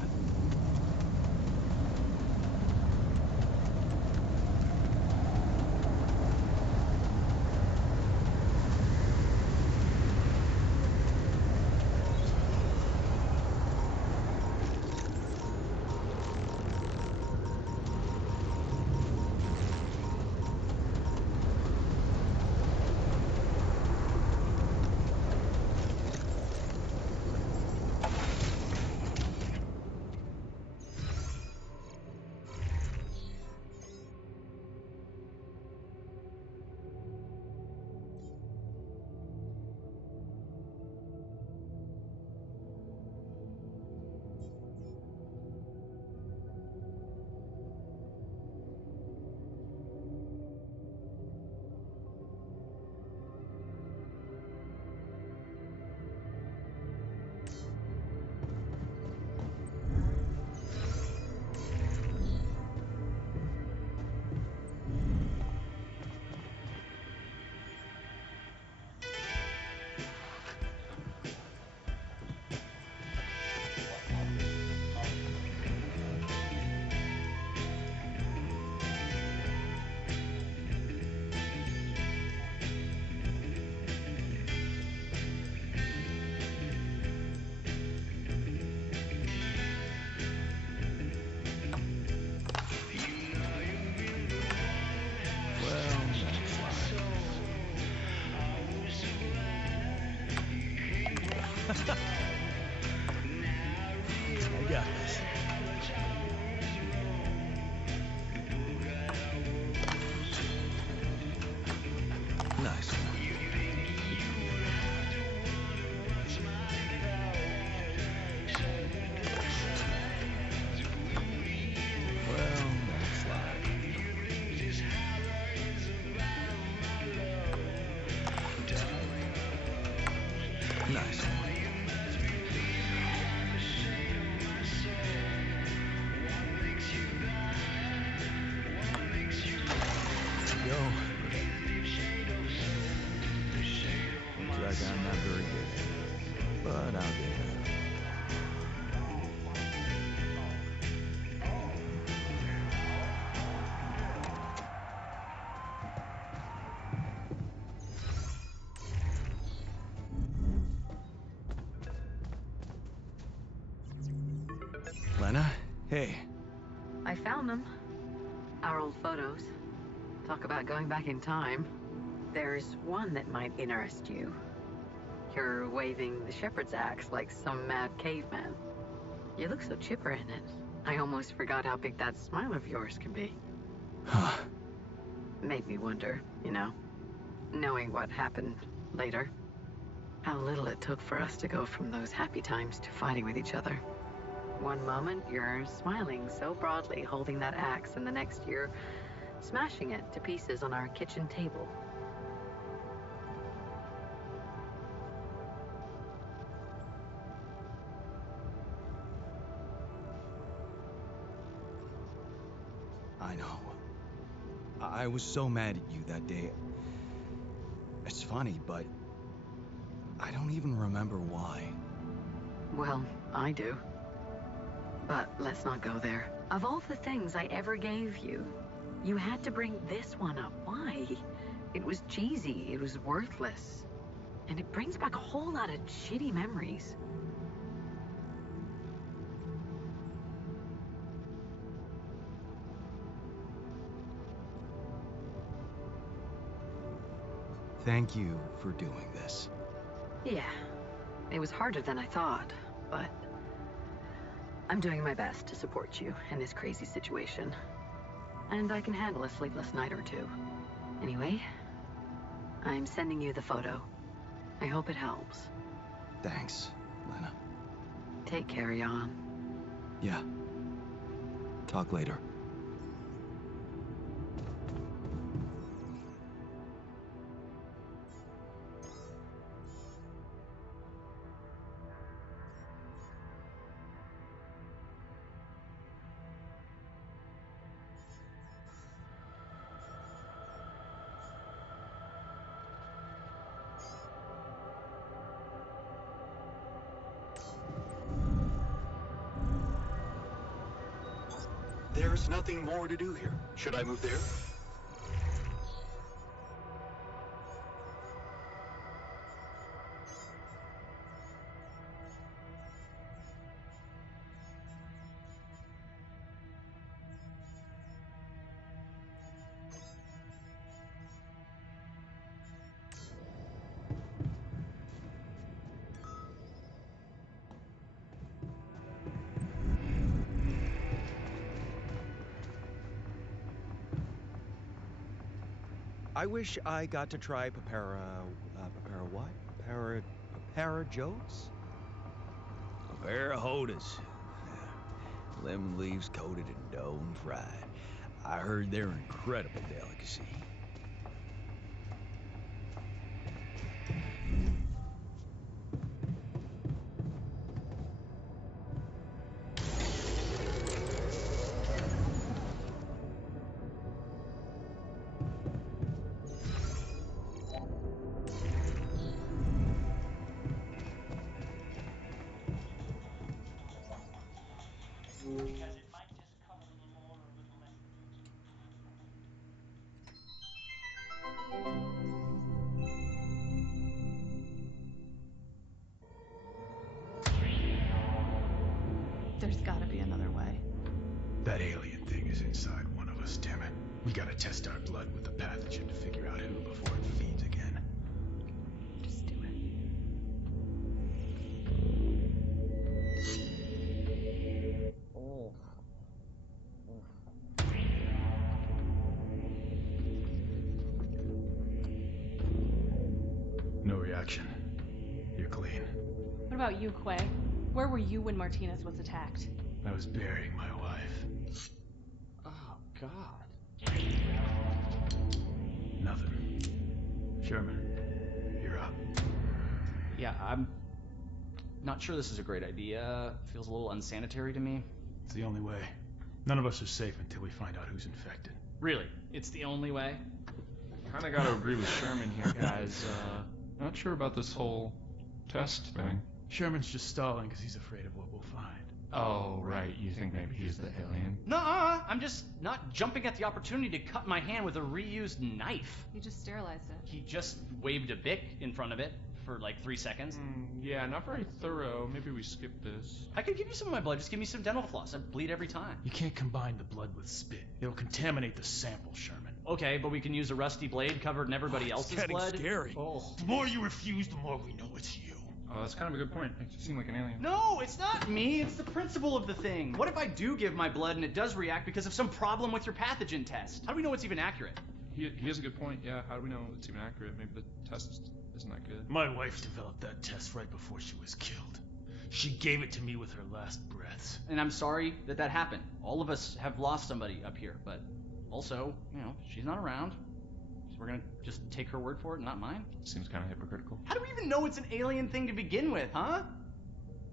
I got this. Nice one. Well, that's live. Nice one. Go. Looks like I'm not very good at it, but I'll get better. Lena? Hey. I found them. Our old photos. Talk about going back in time. There's one that might interest you. You're waving the shepherd's axe like some mad caveman. You look so chipper in it. I almost forgot how big that smile of yours can be. Huh. Made me wonder, you know. knowing what happened later. How little it took for us to go from those happy times to fighting with each other. One moment, you're smiling so broadly, holding that axe, and the next you're smashing it to pieces on our kitchen table. I know. I was so mad at you that day. It's funny, but I don't even remember why. Well, I do. But let's not go there. Of all the things I ever gave you, you had to bring this one up. Why? It was cheesy, it was worthless. And it brings back a whole lot of shitty memories. Thank you for doing this. Yeah, it was harder than I thought, but I'm doing my best to support you in this crazy situation. And I can handle a sleepless night or two. Anyway, I'm sending you the photo. I hope it helps. Thanks, Lena. Take care, Jan. Yeah. Talk later. There's nothing more to do here. Should I move there? I wish I got to try papara what? Papara jotes? Parahodas. Lemon leaves coated in dough and fried. I heard they're an incredible delicacy. Because it might just cover a little more or a little less. There's gotta be another way. That alien thing is inside one of us, damn it. We gotta test our blood with the pathogen to figure out who before it feeds again. Just do it. No reaction. You're clean. What about you, Quay? Where were you when Martinez was attacked? I was burying my wife. Oh, God. Nothing. Sherman, you're up. Yeah, I'm not sure this is a great idea. Feels a little unsanitary to me. It's the only way. None of us are safe until we find out who's infected. Really? It's the only way? Kinda gotta agree with Sherman here, guys. Not sure about this whole test thing. Sherman's just stalling because he's afraid of what we'll find. Oh, right. You think maybe he's the alien? Nuh-uh. I'm just not jumping at the opportunity to cut my hand with a reused knife. You just sterilized it. He just waved a bic in front of it for like 3 seconds. Yeah, not very thorough. Maybe we skip this. I could give you some of my blood. Just give me some dental floss. I bleed every time. You can't combine the blood with spit. It'll contaminate the sample, Sherman. Okay, but we can use a rusty blade covered in everybody else's getting blood. scary. Oh. The more you refuse, the more we know it's you. Oh, that's kind of a good point. Makes you seem like an alien. No, it's not me. It's the principle of the thing. What if I do give my blood and it does react because of some problem with your pathogen test? How do we know it's even accurate? he has a good point. Yeah, how do we know it's even accurate? Maybe the test isn't that good. My wife developed that test right before she was killed. She gave it to me with her last breaths. And I'm sorry that happened. All of us have lost somebody up here, but also, she's not around. So we're gonna just take her word for it, not mine? Seems kind of hypocritical. How do we even know it's an alien thing to begin with, huh?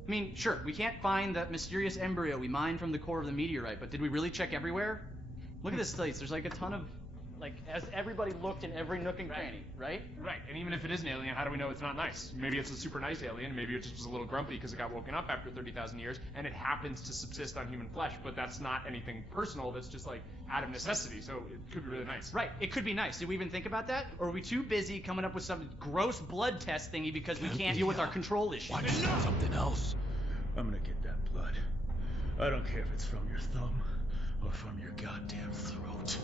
I mean, sure, we can't find that mysterious embryo we mined from the core of the meteorite, but did we really check everywhere? Look at this place. There's like a ton of, as everybody looked in every nook and cranny, right? Right, and even if it is an alien, how do we know it's not nice? Maybe it's a super nice alien, maybe it just was a little grumpy because it got woken up after 30,000 years, and it happens to subsist on human flesh, but that's not anything personal, that's just out of necessity, so it could be really nice. Right, it could be nice. Did we even think about that? Or are we too busy coming up with some gross blood test thingy because we can't deal with our control issues? Why not something else? I'm gonna get that blood. I don't care if it's from your thumb or from your goddamn throat.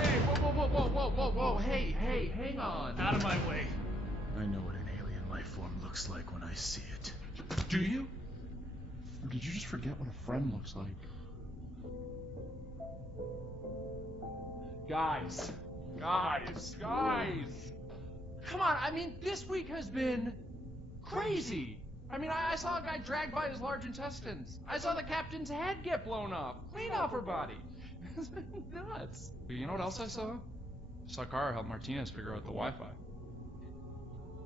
Hey, whoa, hey, hang on. Out of my way. I know what an alien life form looks like when I see it. Do you? Or did you just forget what a friend looks like? Guys! Come on, I mean, this week has been crazy. I mean, I saw a guy dragged by his large intestines. I saw the captain's head get blown off, clean off her body. It's been nuts. But you know what else I saw? I saw Kara help Martinez figure out the Wi-Fi.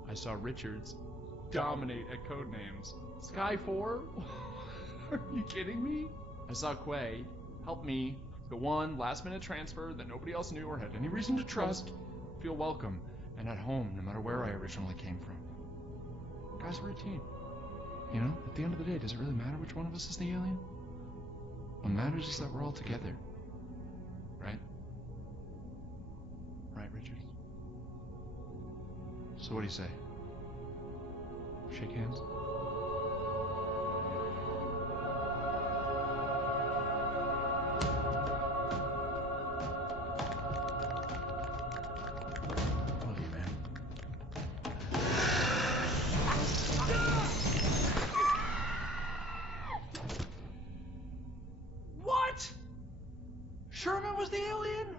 I saw Richards dominate at Codenames. Sky 4? Are you kidding me? I saw Quay help me, the one last-minute transfer that nobody else knew or had any reason to trust, feel welcome and at home no matter where I originally came from. Guys, we're a team. At the end of the day, does it really matter which one of us is the alien? What matters is that we're all together. Right? Right, Richard? So what do you say? Shake hands? Love you, man. What? Sherman was the alien?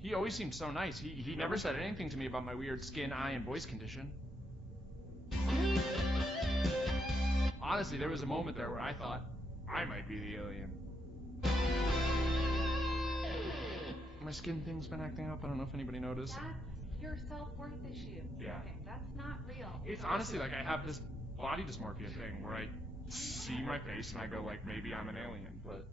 He always seemed so nice. He never said anything to me about my weird skin, eye, and voice condition. Honestly, there was a moment there where I thought I might be the alien. My skin thing's been acting up. I don't know if anybody noticed. That's your self-worth issue. Yeah. Okay, that's not real. It's honestly I have this body dysmorphia thing where I see my face and I go maybe I'm an alien, but...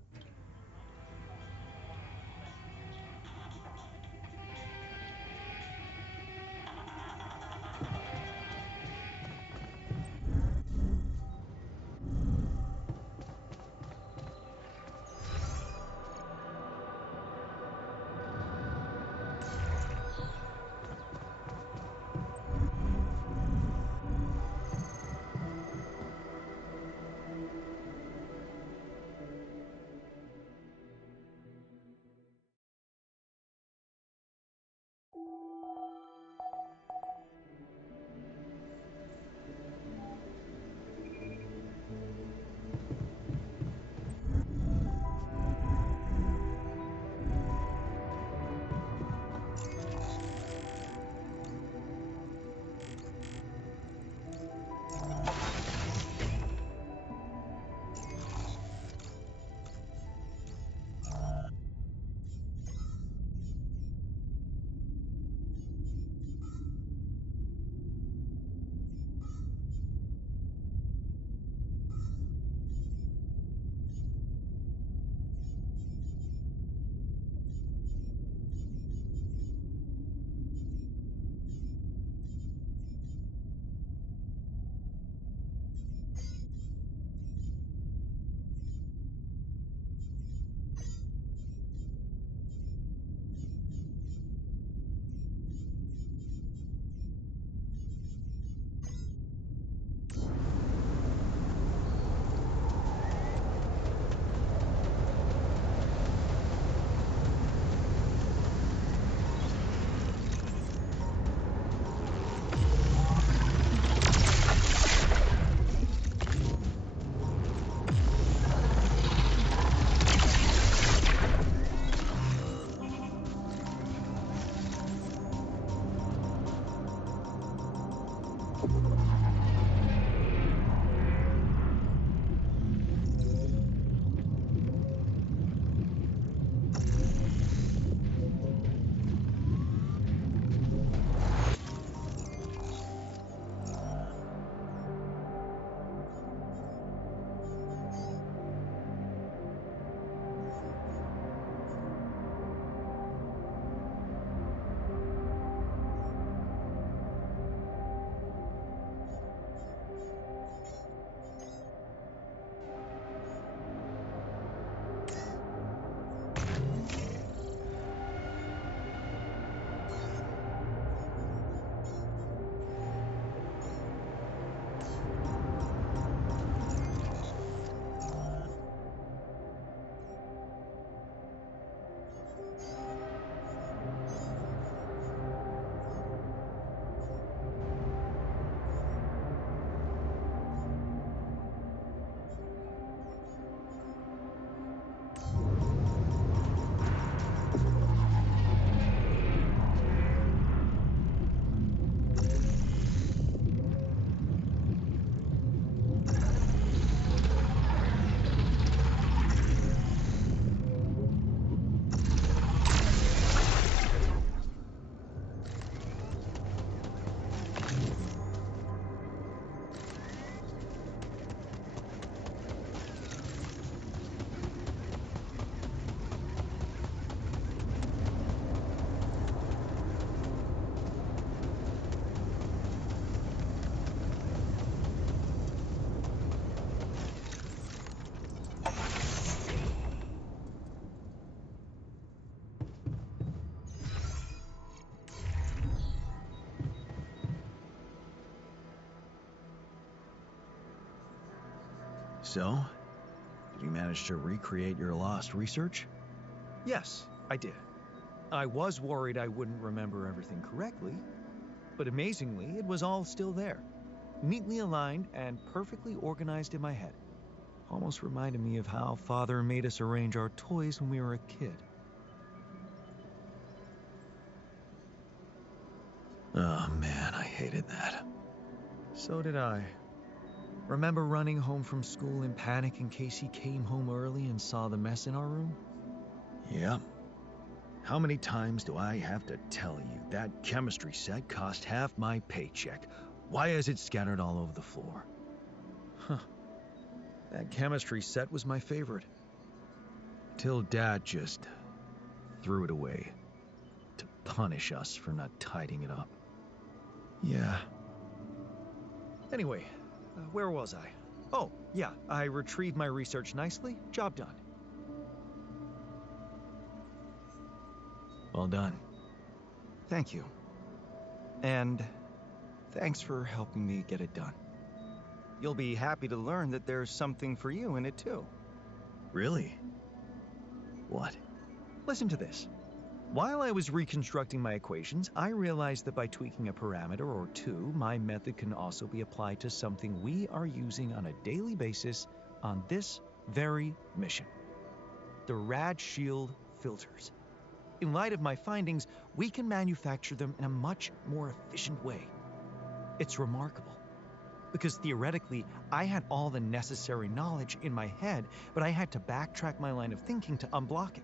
So, did you manage to recreate your lost research? Yes, I did. I was worried I wouldn't remember everything correctly, but amazingly, it was all still there, neatly aligned and perfectly organized in my head. Almost reminded me of how Father made us arrange our toys when we were a kid. Oh man, I hated that. So did I. Remember running home from school in panic in case he came home early and saw the mess in our room? Yep. How many times do I have to tell you that chemistry set cost half my paycheck? Why is it scattered all over the floor? Huh. That chemistry set was my favorite. Till Dad just threw it away to punish us for not tidying it up. Yeah. Anyway, where was I? Oh, yeah, I retrieved my research nicely. Job done. Well done. Thank you. And thanks for helping me get it done. You'll be happy to learn that there's something for you in it too. Really? What? Listen to this. While I was reconstructing my equations, I realized that by tweaking a parameter or two, my method can also be applied to something we are using on a daily basis on this very mission. The Rad Shield filters. In light of my findings, we can manufacture them in a much more efficient way. It's remarkable, because theoretically, I had all the necessary knowledge in my head, but I had to backtrack my line of thinking to unblock it.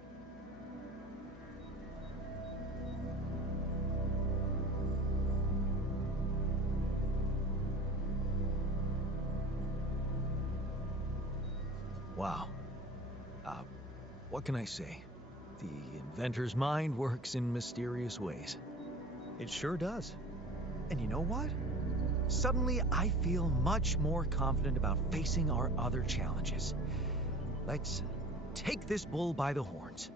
Wow. What can I say? The inventor's mind works in mysterious ways. It sure does. And you know what? Suddenly, I feel much more confident about facing our other challenges. Let's take this bull by the horns.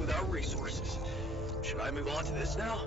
Without resources. Should I move on to this now?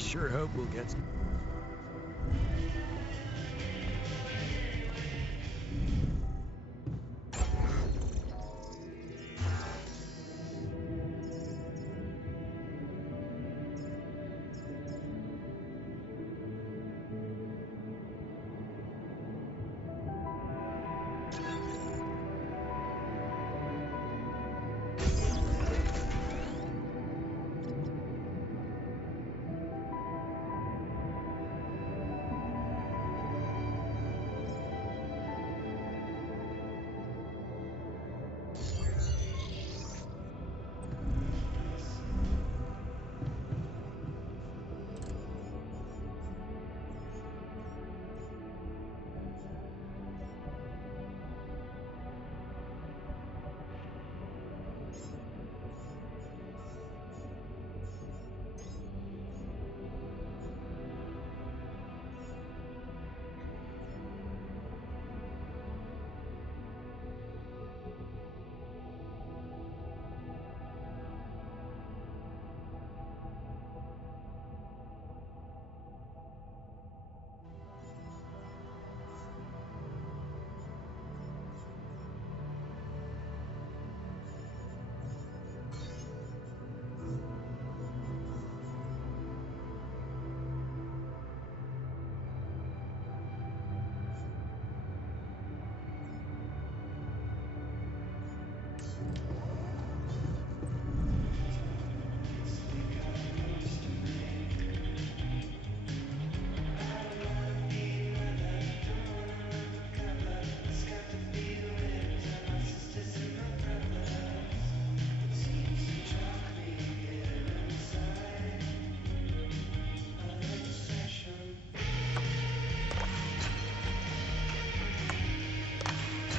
sure hope we'll get some.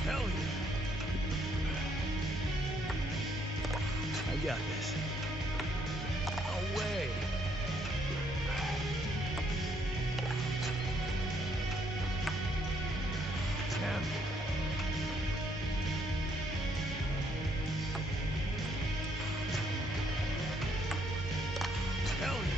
Hell yeah. I got this. No way. Damn. Hell yeah.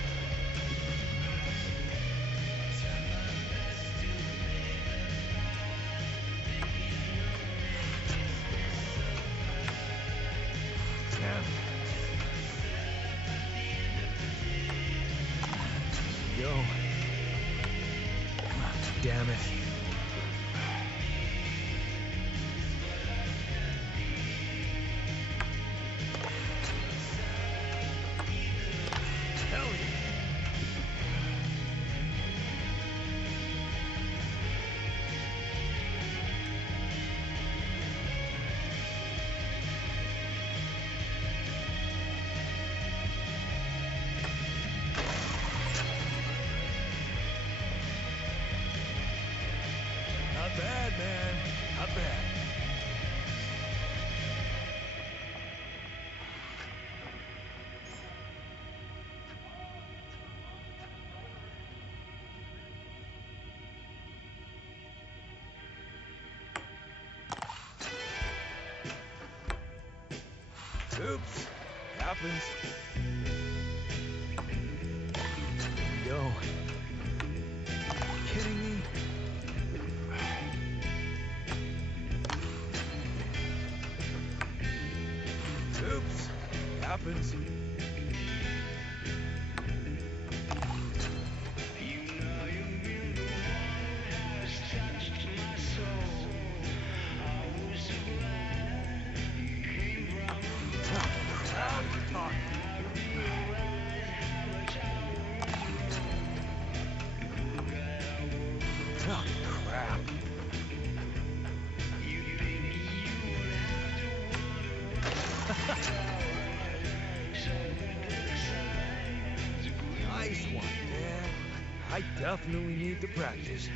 Damn. Yo. Damn it. Hell yeah. Not bad, man. Not bad. Oops. Happens. Yo. Kidding me? Oops. Happens. Oh, crap. Nice one, man. I definitely need to practice.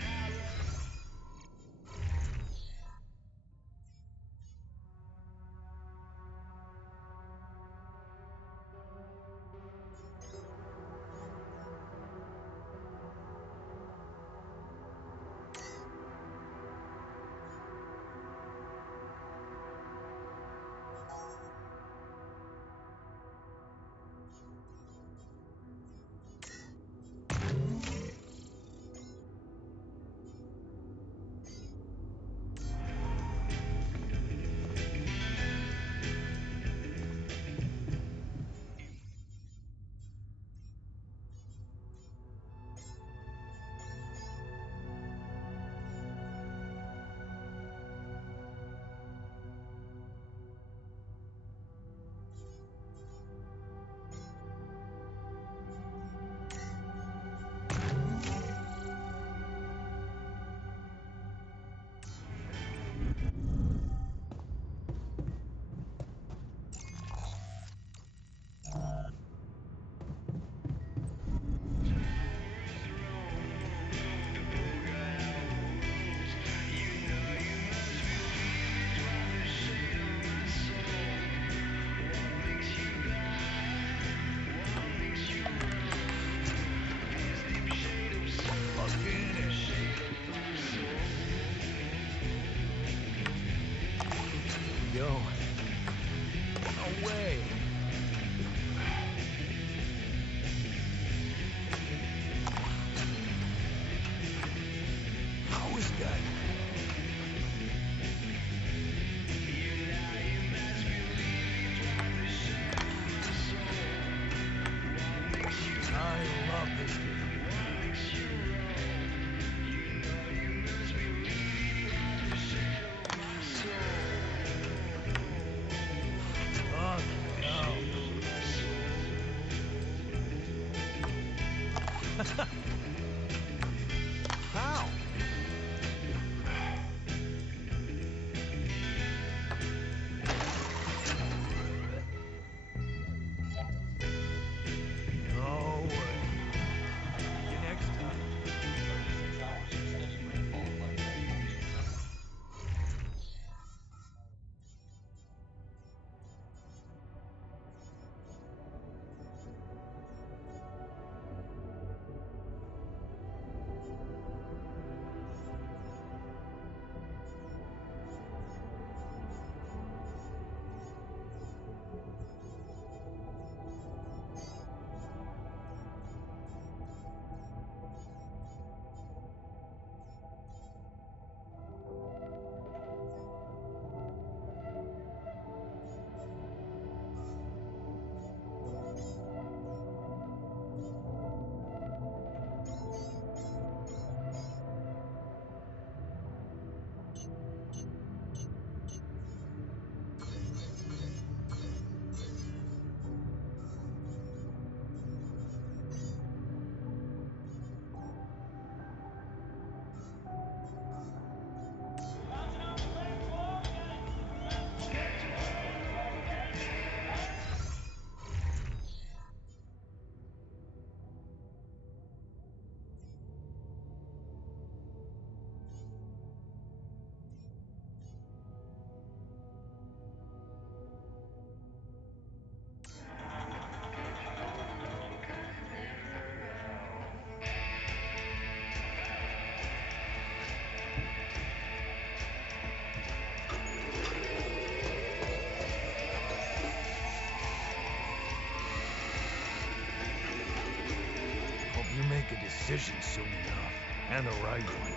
decision soon enough, and the right one.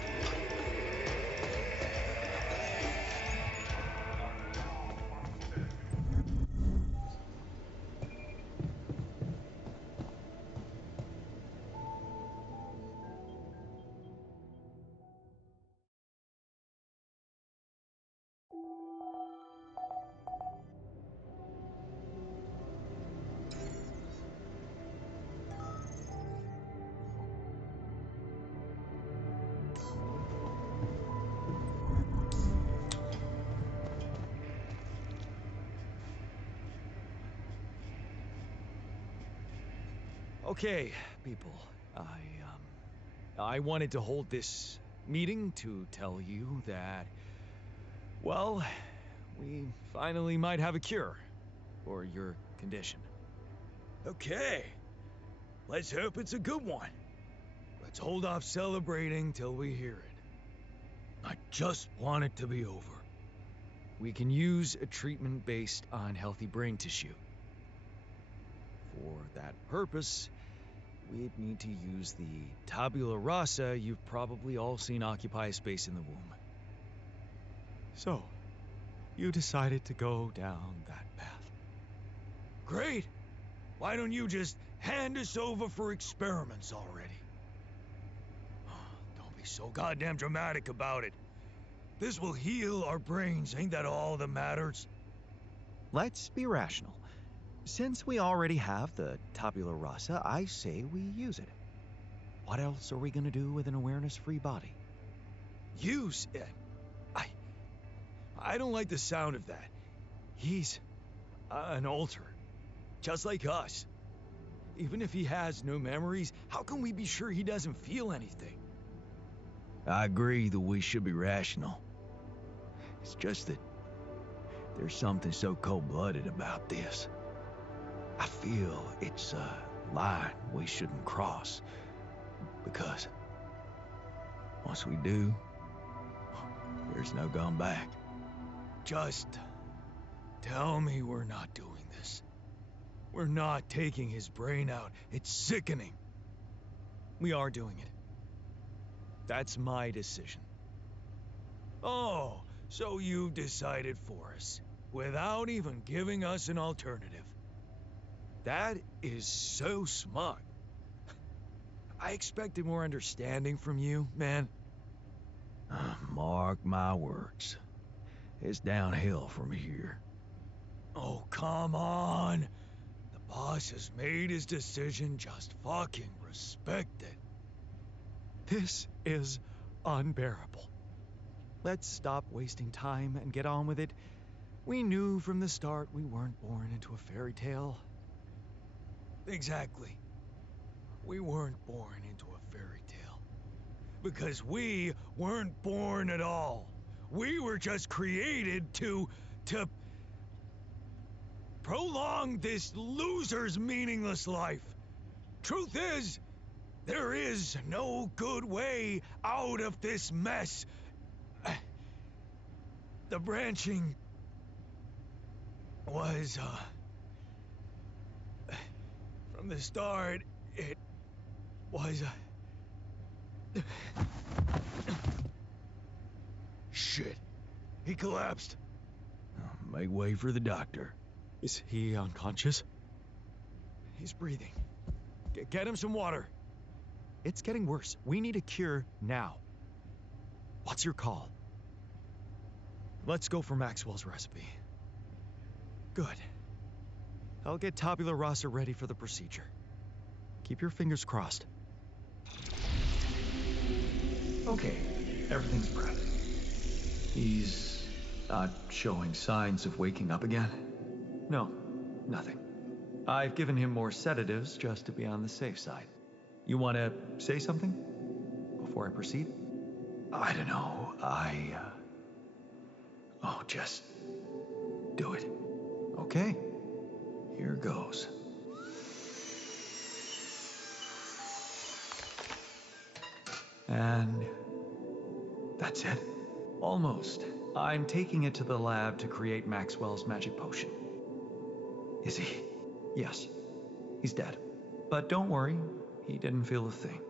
Okay, people. I wanted to hold this meeting to tell you that, well, we finally might have a cure for your condition. Okay. Let's hope it's a good one. Let's hold off celebrating till we hear it. I just want it to be over. We can use a treatment based on healthy brain tissue. For that purpose, we'd need to use the tabula rasa you've probably all seen occupy a space in the womb. So, you decided to go down that path. Great! Why don't you just hand us over for experiments already? Don't be so goddamn dramatic about it. This will heal our brains, ain't that all that matters? Let's be rational. Since we already have the tabula rasa, I say we use it. What else are we gonna do with an awareness-free body? Use it? I don't like the sound of that. He's an alter, just like us. Even if he has no memories, how can we be sure he doesn't feel anything? I agree that we should be rational. It's just that there's something so cold-blooded about this. I feel it's a line we shouldn't cross, because once we do, there's no going back. Just tell me we're not doing this. We're not taking his brain out. It's sickening. We are doing it. That's my decision. Oh, so you've decided for us, without even giving us an alternative. That is so smart. I expected more understanding from you, man. Mark my words. It's downhill from here. Oh, come on. The boss has made his decision. Just fucking respect it. This is unbearable. Let's stop wasting time and get on with it. We knew from the start we weren't born into a fairy tale. Exactly. We weren't born into a fairy tale. Because we weren't born at all. We were just created to prolong this loser's meaningless life. Truth is, there is no good way out of this mess. The branching was, from the start, it was, Shit. He collapsed. Make way for the doctor. Is he unconscious? He's breathing. Get him some water. It's getting worse. We need a cure now. What's your call? Let's go for Maxwell's recipe. Good. I'll get tabula rasa ready for the procedure. Keep your fingers crossed. Okay, everything's prepped. He's not showing signs of waking up again? No, nothing. I've given him more sedatives just to be on the safe side. You want to say something before I proceed? I don't know. Oh, just do it. Okay. Here goes. And that's it. Almost. I'm taking it to the lab to create Maxwell's magic potion. Is he? Yes. He's dead. But don't worry, he didn't feel a thing.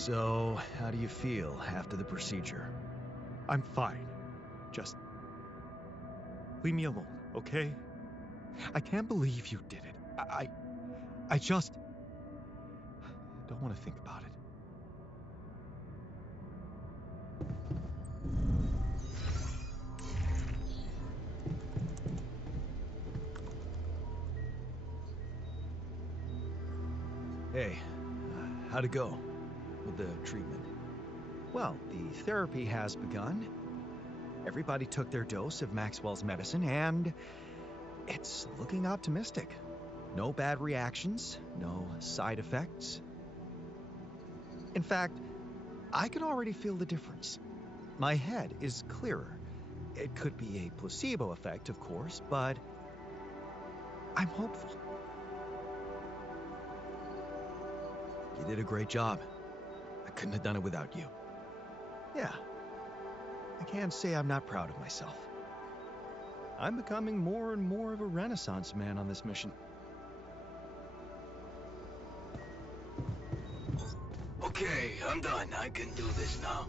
So, how do you feel after the procedure? I'm fine. Just leave me alone, okay? I can't believe you did it. I just don't want to think about it. Hey, how'd it go with the treatment? Well, the therapy has begun. Everybody took their dose of Maxwell's medicine, and it's looking optimistic. No bad reactions, no side effects. In fact, I can already feel the difference. My head is clearer. It could be a placebo effect, of course, but I'm hopeful. You did a great job. I couldn't have done it without you. Yeah, I can't say I'm not proud of myself. I'm becoming more and more of a Renaissance man on this mission. Okay, I'm done. I can do this now.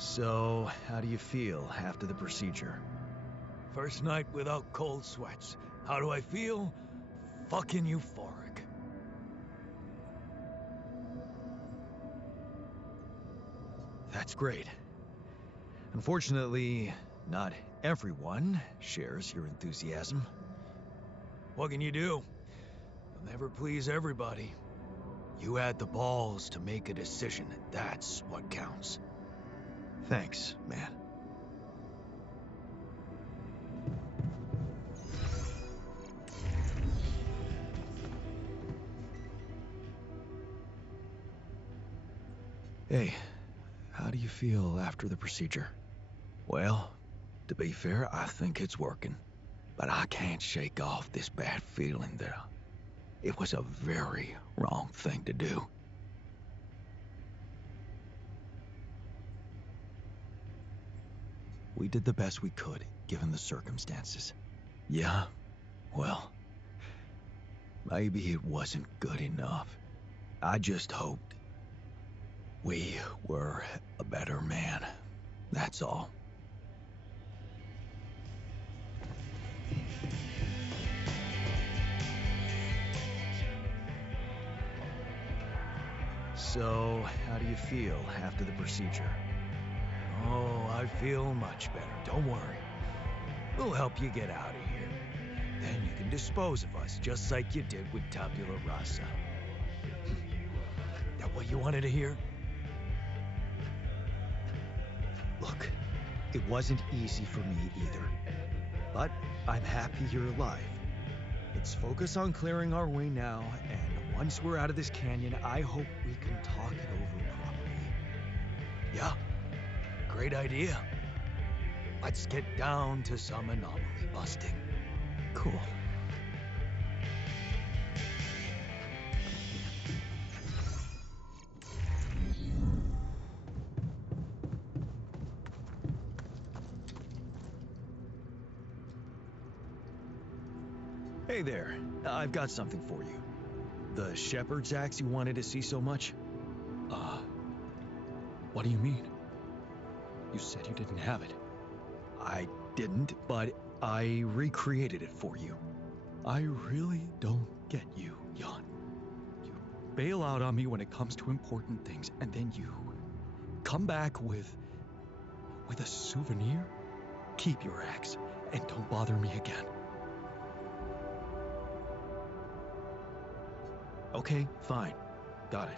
So, how do you feel after the procedure? First night without cold sweats. How do I feel? Fucking euphoric. That's great. Unfortunately, not everyone shares your enthusiasm. What can you do? You'll never please everybody. You had the balls to make a decision, and that's what counts. Thanks, man. Hey, how do you feel after the procedure? Well, to be fair, I think it's working. But I can't shake off this bad feeling that it was a very wrong thing to do. We did the best we could, given the circumstances. Yeah? Well, maybe it wasn't good enough. I just hoped we were a better man. That's all. So, how do you feel after the procedure? Oh, I feel much better. Don't worry. We'll help you get out of here. Then you can dispose of us, just like you did with Tabula Rasa. That what you wanted to hear? Look, it wasn't easy for me either. But I'm happy you're alive. Let's focus on clearing our way now, and once we're out of this canyon, I hope we can talk it over properly. Yeah, great idea. Let's get down to some anomaly busting. Cool. Hey there, I've got something for you. The shepherd's axe you wanted to see so much? What do you mean? You said you didn't have it. I didn't, but I recreated it for you. I really don't get you, Jan. You bail out on me when it comes to important things, and then you come back with a souvenir? Keep your axe, and don't bother me again. Okay, fine. Got it.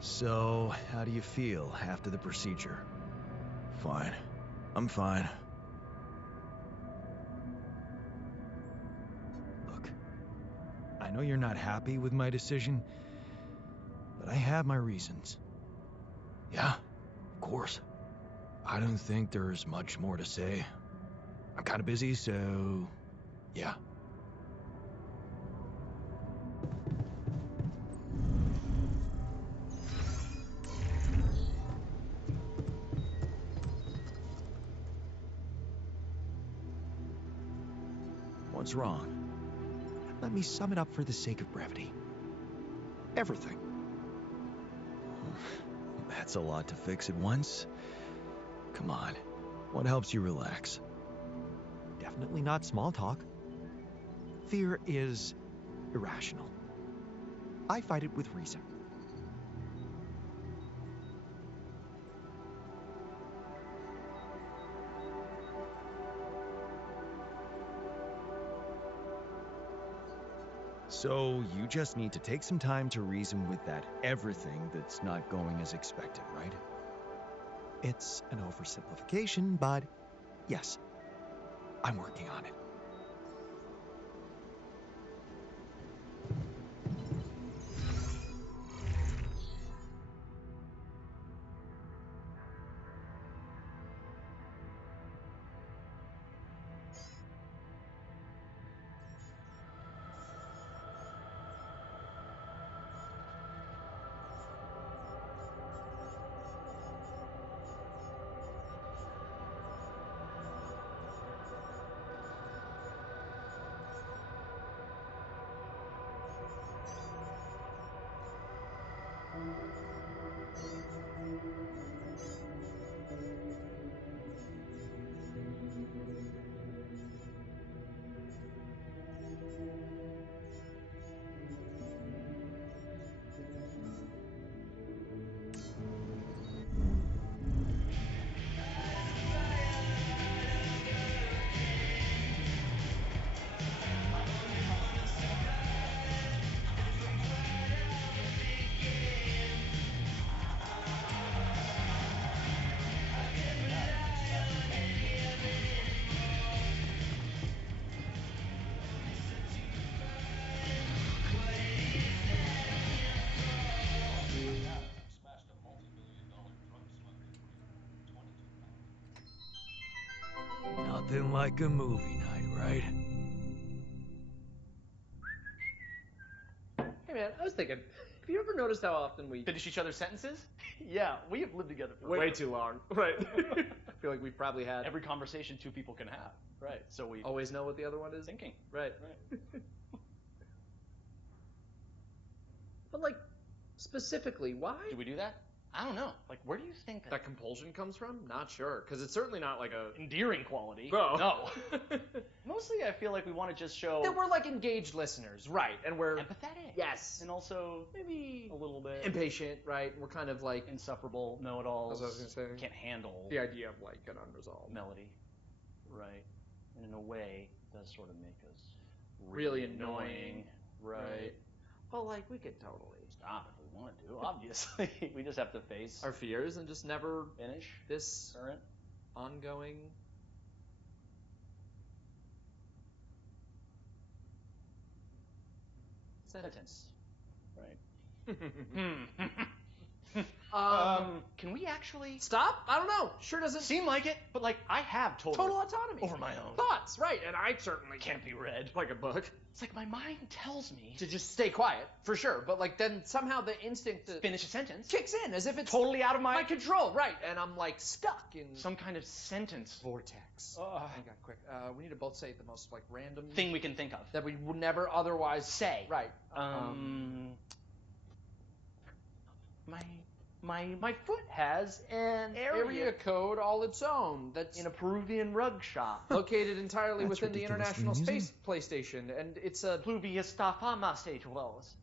So, how do you feel after the procedure? Fine. I'm fine. Look, I know you're not happy with my decision, but I have my reasons. Yeah, of course. I don't think there's much more to say. I'm kind of busy, so yeah. What's wrong? Let me sum it up for the sake of brevity. Everything. That's a lot to fix at once. Come on, what helps you relax? Definitely not small talk. Fear is irrational. I fight it with reason. So you just need to take some time to reason with that everything that's not going as expected, right? It's an oversimplification, but yes, I'm working on it. Nothing like a movie night, right? Hey man, I was thinking, have you ever noticed how often we Finish each other's sentences? Yeah, we have lived together for way too long? Right. I feel like we've probably had every conversation two people can have. Right. So we always know what the other one is. thinking. Right. Right. But like, specifically, why? Do we do that? I don't know. Like, where do you think That compulsion comes from? Not sure, because it's certainly not like a endearing quality? No. No. Mostly, I feel like we want to just show that we're like engaged listeners, right? And we're empathetic. Yes. And also maybe a little bit Impatient, right? We're kind of like insufferable know-it-alls. That's what I was gonna say. Can't handle the idea of like an unresolved melody. Right. And in a way, it does sort of make us really annoying. Right. Well, like we could totally Stop if we want to. Obviously, we just have to face our fears and just never finish this current ongoing. sentence. Right. Can we actually Stop? I don't know. Sure doesn't seem like it, but like I have total autonomy over my own thoughts, right? And I certainly can't be read like a book. It's like my mind tells me To just stay quiet, for sure. But like then somehow the instinct to finish a sentence kicks in as if it's totally out of my control, right? And I'm like stuck in some kind of sentence vortex. Oh my god, quick! We need to both say the most like random thing we can think of that we would never otherwise say. Right. My foot has an area code all its own. That's in a Peruvian rug shop located entirely That's within the ridiculous to be International amusing. Space PlayStation, and it's a. Pluvia Stafama stage wells.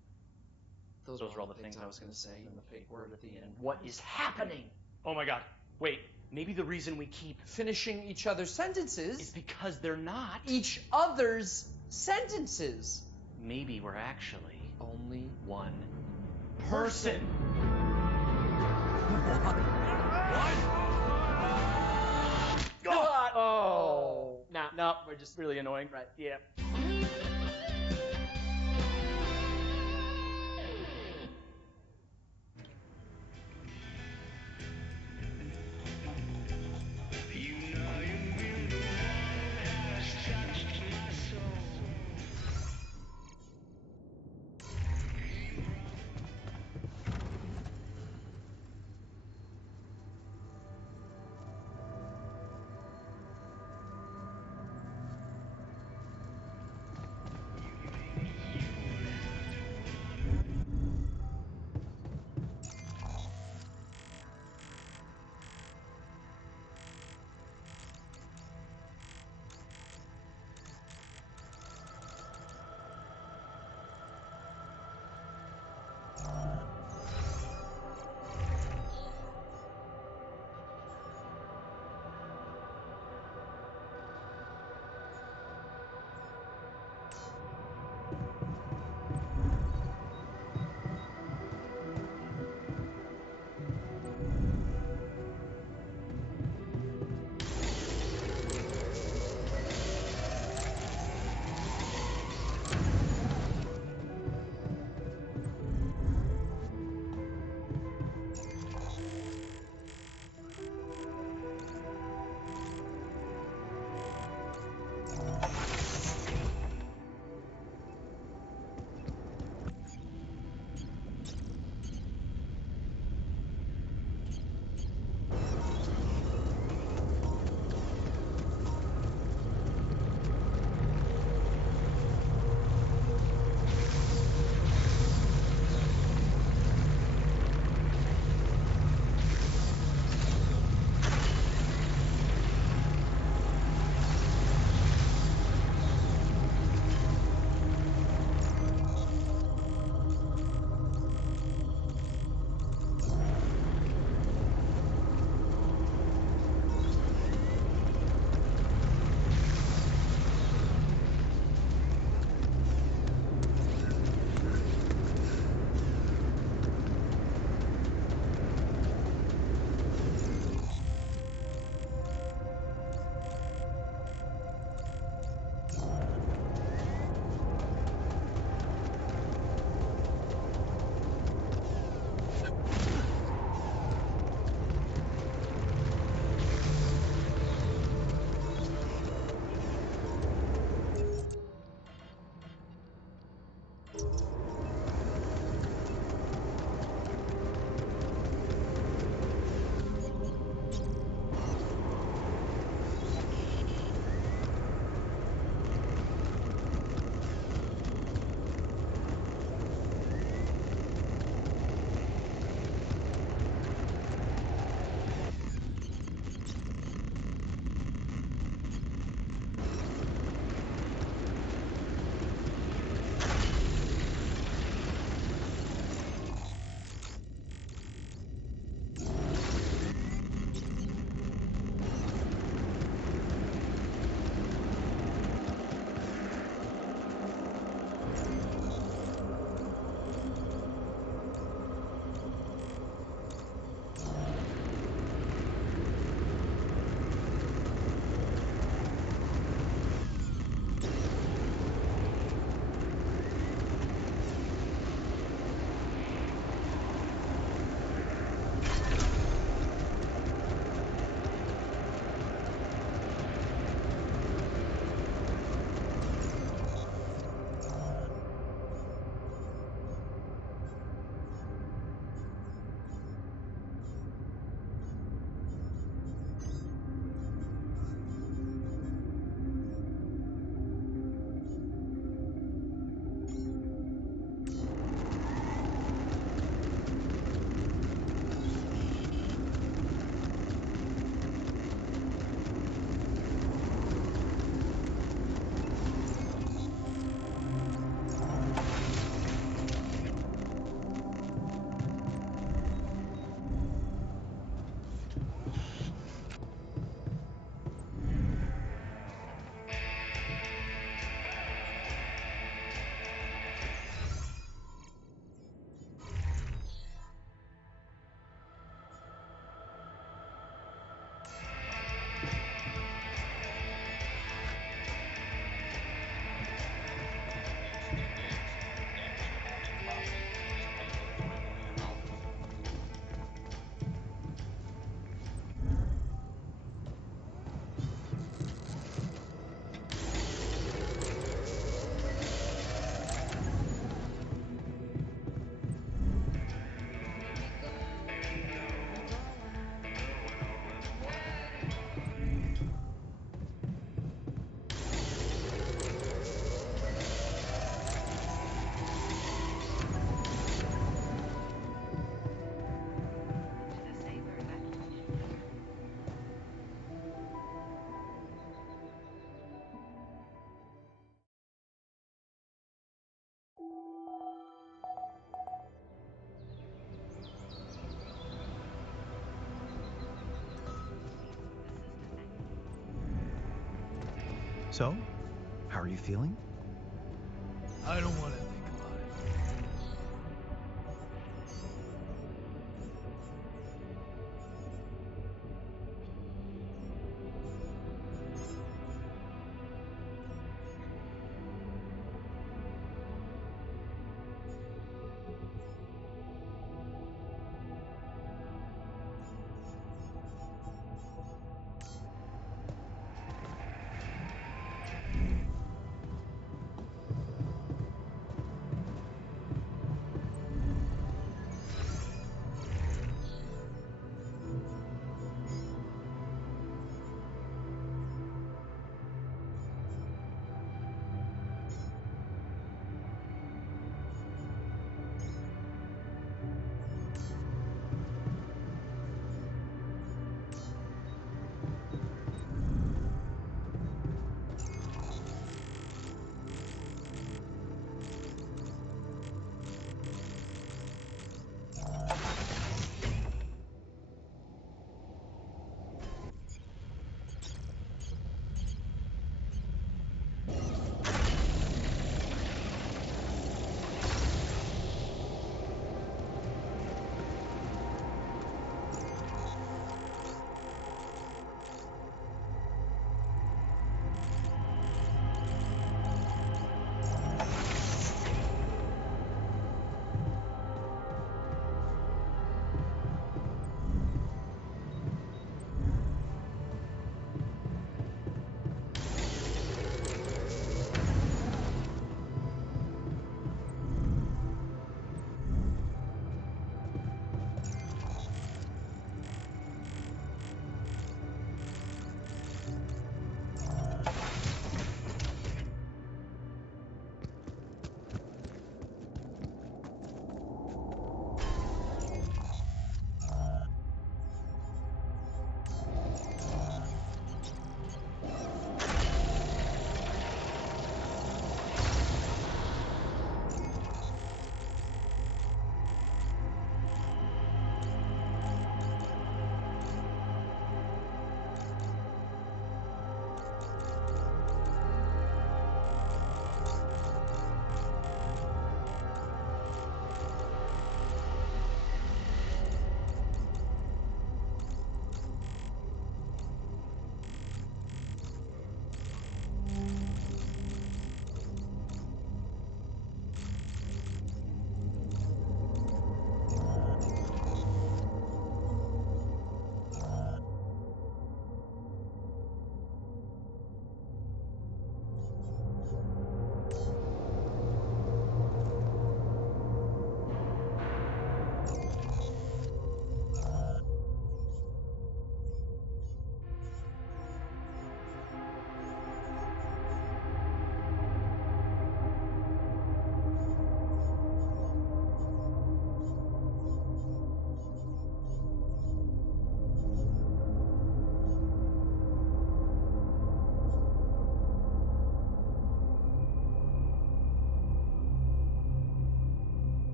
Those were all the things I was going to say. And the fake word at the end. What is happening? Oh my god. Wait. Maybe the reason we keep finishing each other's sentences is because they're not each other's sentences. Maybe we're actually only one person. Oh. No, we're just really annoying. Right, yeah. So, how are you feeling? I don't want to think about it.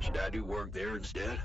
Should I do work there instead?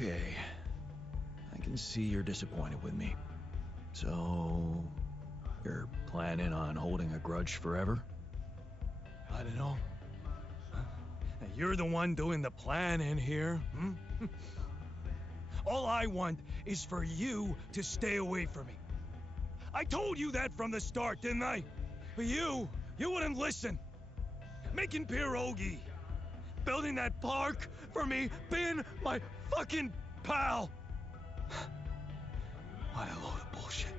Okay. I can see you're disappointed with me. So, you're planning on holding a grudge forever? I don't know. You're the one doing the planning here, hmm? All I want is for you to stay away from me. I told you that from the start, didn't I? But you wouldn't listen. Making pierogi, building that park for me, being my fucking pal. What a load of bullshit.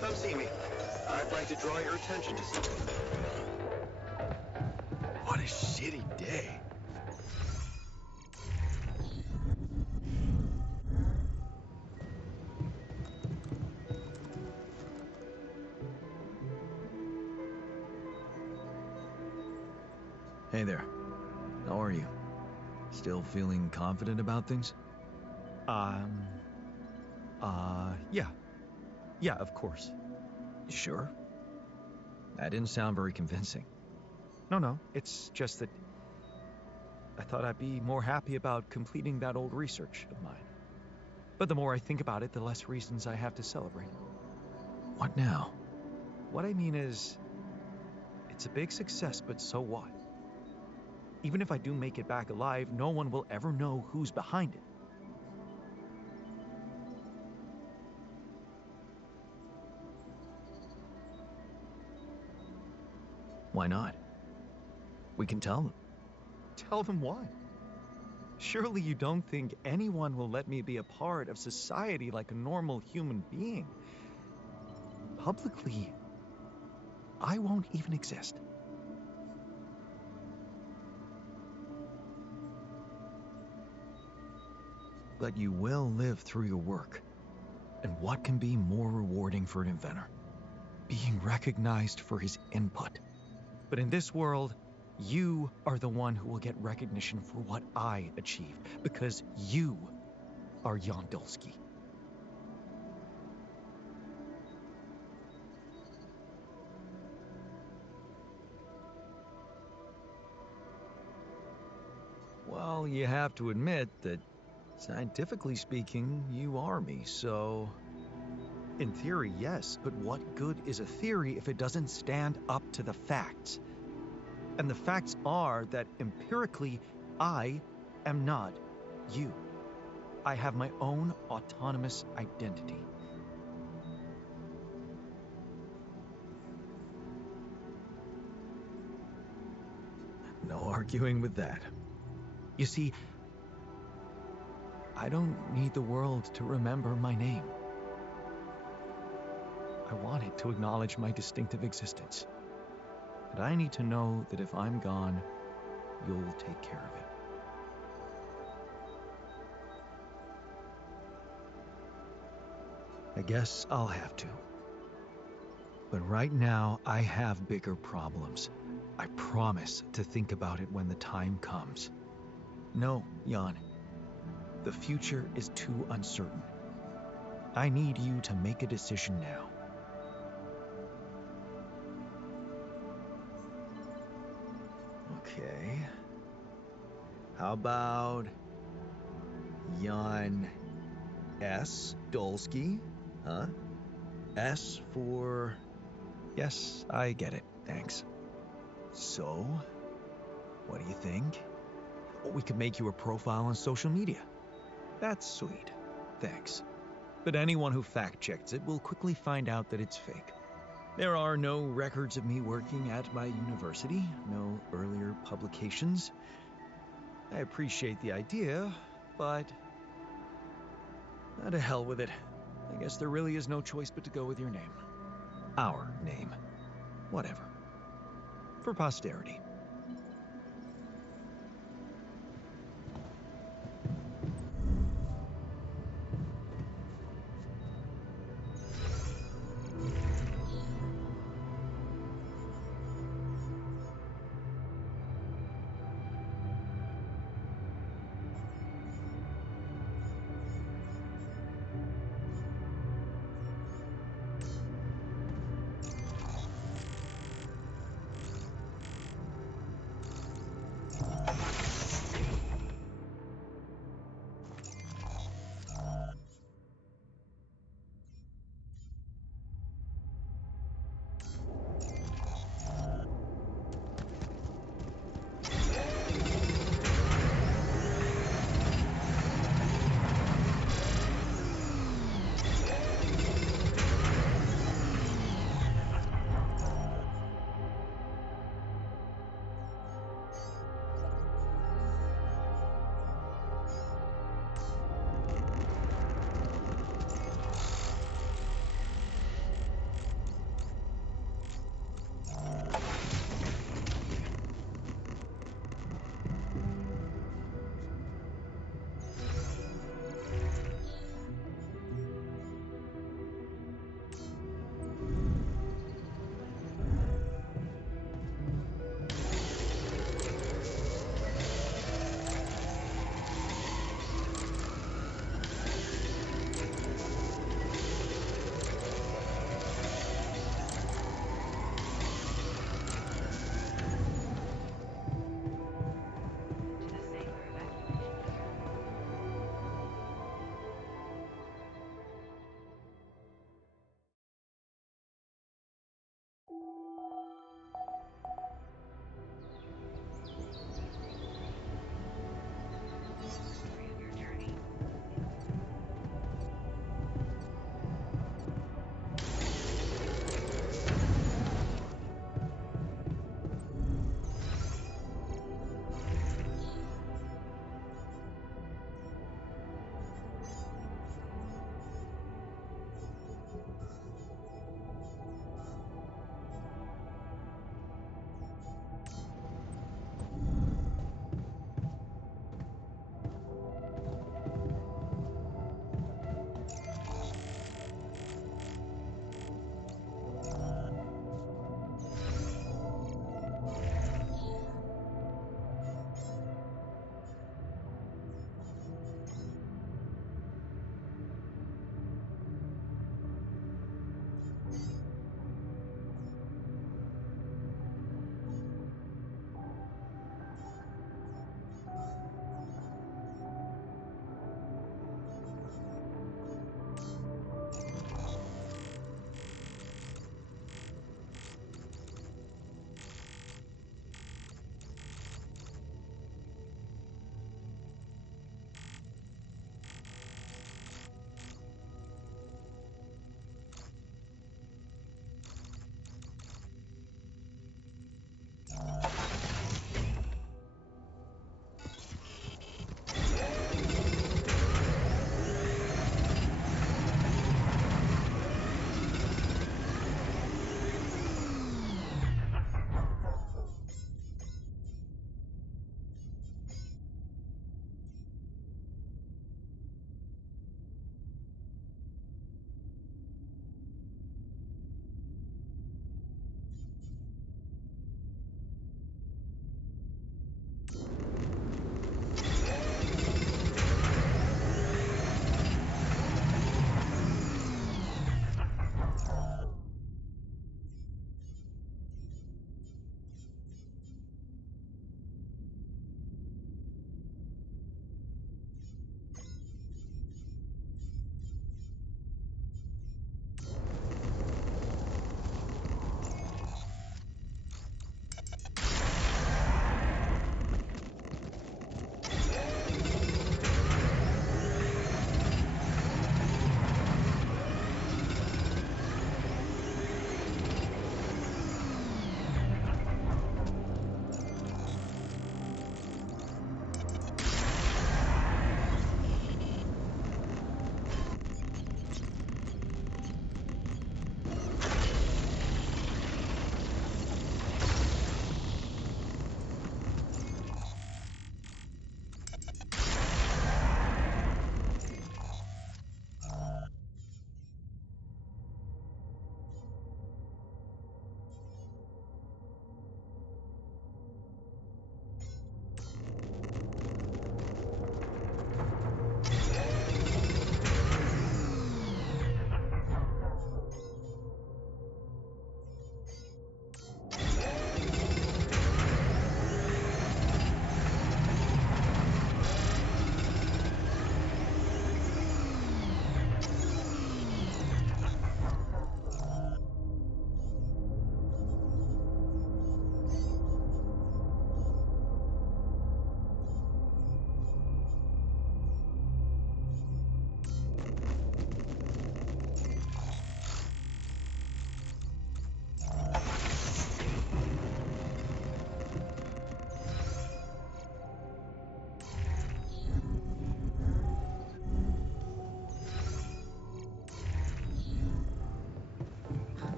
Come see me. I'd like to draw your attention to something. What a shitty day. Hey there. How are you? Still feeling confident about things? Yeah. Yeah, of course. You sure? That didn't sound very convincing. No, it's just that I thought I'd be more happy about completing that old research of mine. But the more I think about it, the less reasons I have to celebrate. What now? What I mean is, it's a big success, but so what? Even if I do make it back alive, no one will ever know who's behind it. Why not? We can tell them. Tell them what? Surely you don't think anyone will let me be a part of society like a normal human being? Publicly, I won't even exist. But you will live through your work. And what can be more rewarding for an inventor? Being recognized for his input. But in this world, you are the one who will get recognition for what I achieved, because you are Jan Dulski. Well, you have to admit that, scientifically speaking, you are me, so... In theory, yes, but what good is a theory if it doesn't stand up to the facts? And the facts are that empirically, I am not you. I have my own autonomous identity. No arguing with that. You see, I don't need the world to remember my name. I want it to acknowledge my distinctive existence. And I need to know that if I'm gone, you'll take care of it. I guess I'll have to. But right now, I have bigger problems. I promise to think about it when the time comes. No, Jan. The future is too uncertain. I need you to make a decision now. Okay. How about Jan S. Dulski? Huh? S for... Yes, I get it. Thanks. So, what do you think? Well, we could make you a profile on social media. That's sweet. Thanks. But anyone who fact-checks it will quickly find out that it's fake. There are no records of me working at my university, no earlier publications. I appreciate the idea, but... to hell with it. I guess there really is no choice but to go with your name. Our name. Whatever. For posterity.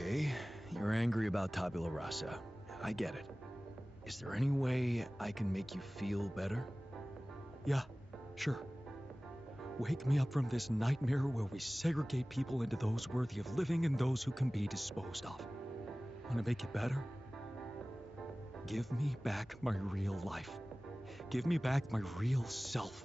Okay, you're angry about Tabula Rasa. I get it. Is there any way I can make you feel better? Yeah, sure. Wake me up from this nightmare where we segregate people into those worthy of living and those who can be disposed of. Want to make it better? Give me back my real life. Give me back my real self.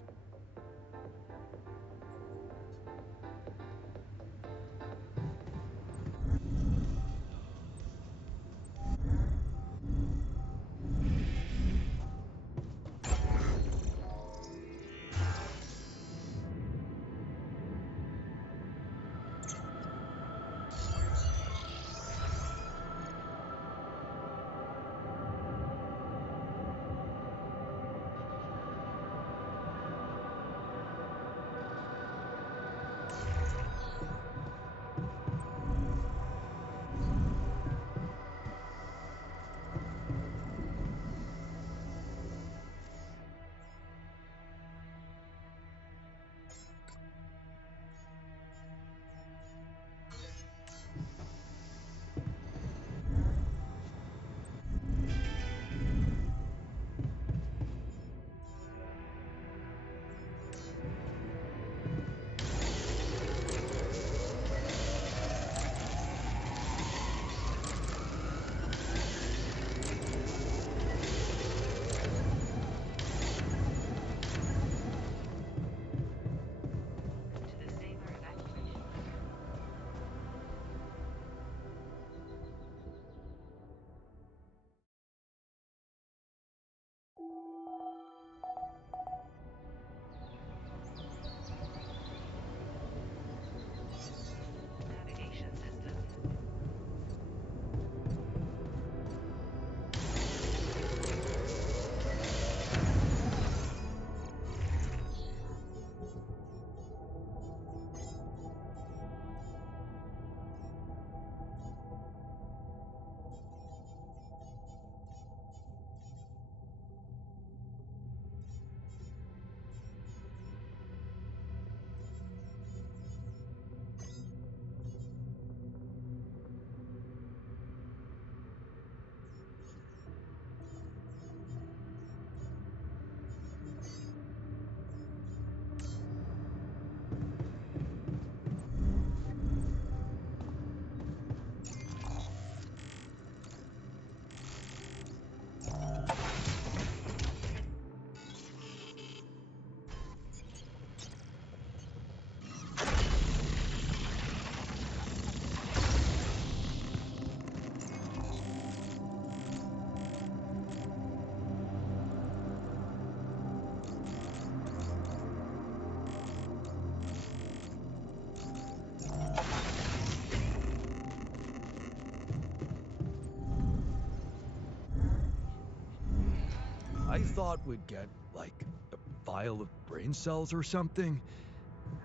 I thought we'd get, like, a vial of brain cells or something.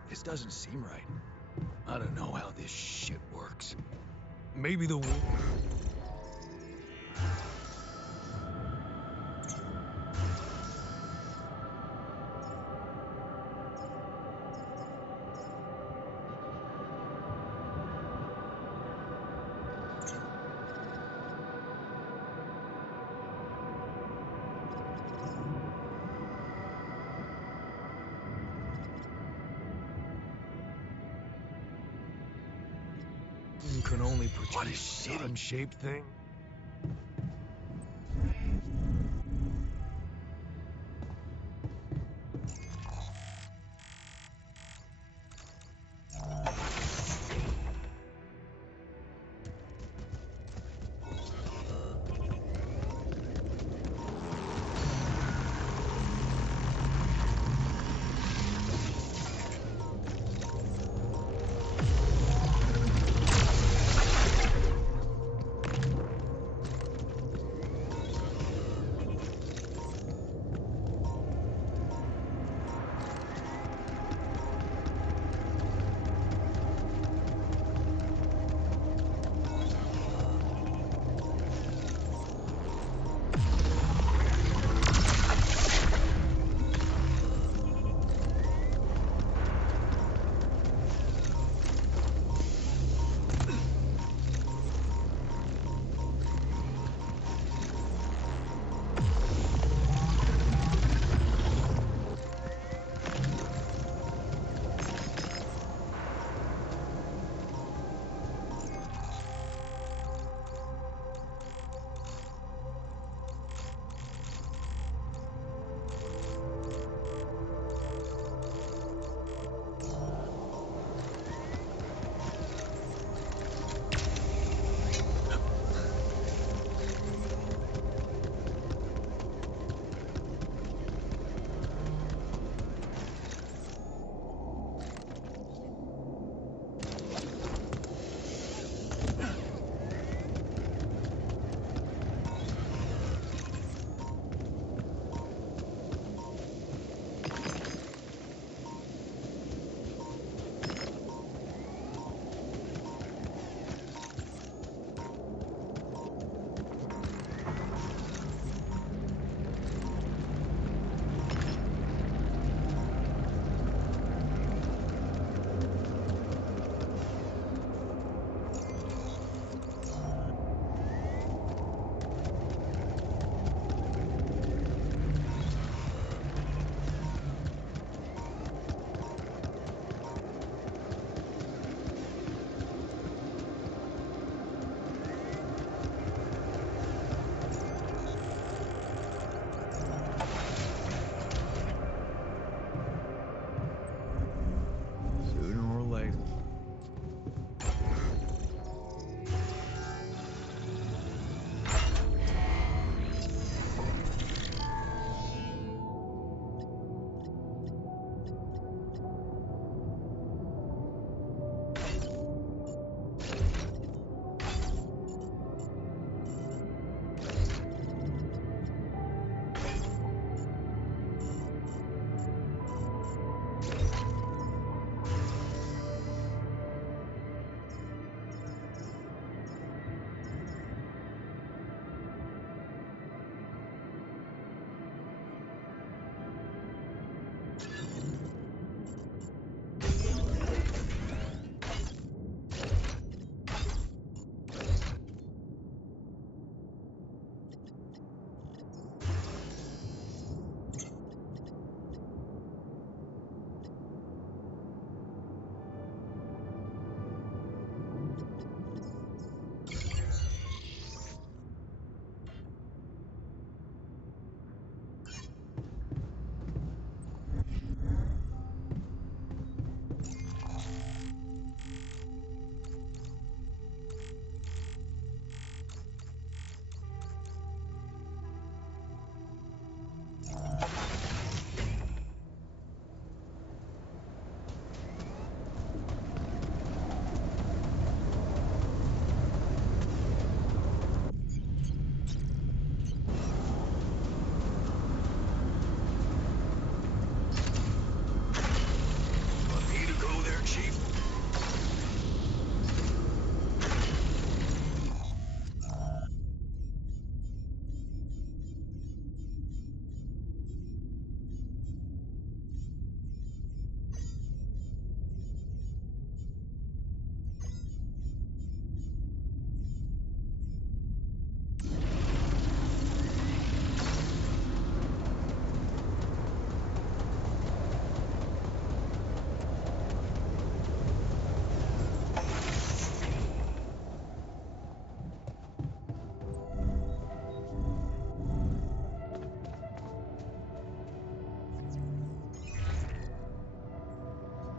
This doesn't seem right. I don't know how this shit works. Maybe the can only produce sun-shaped thing.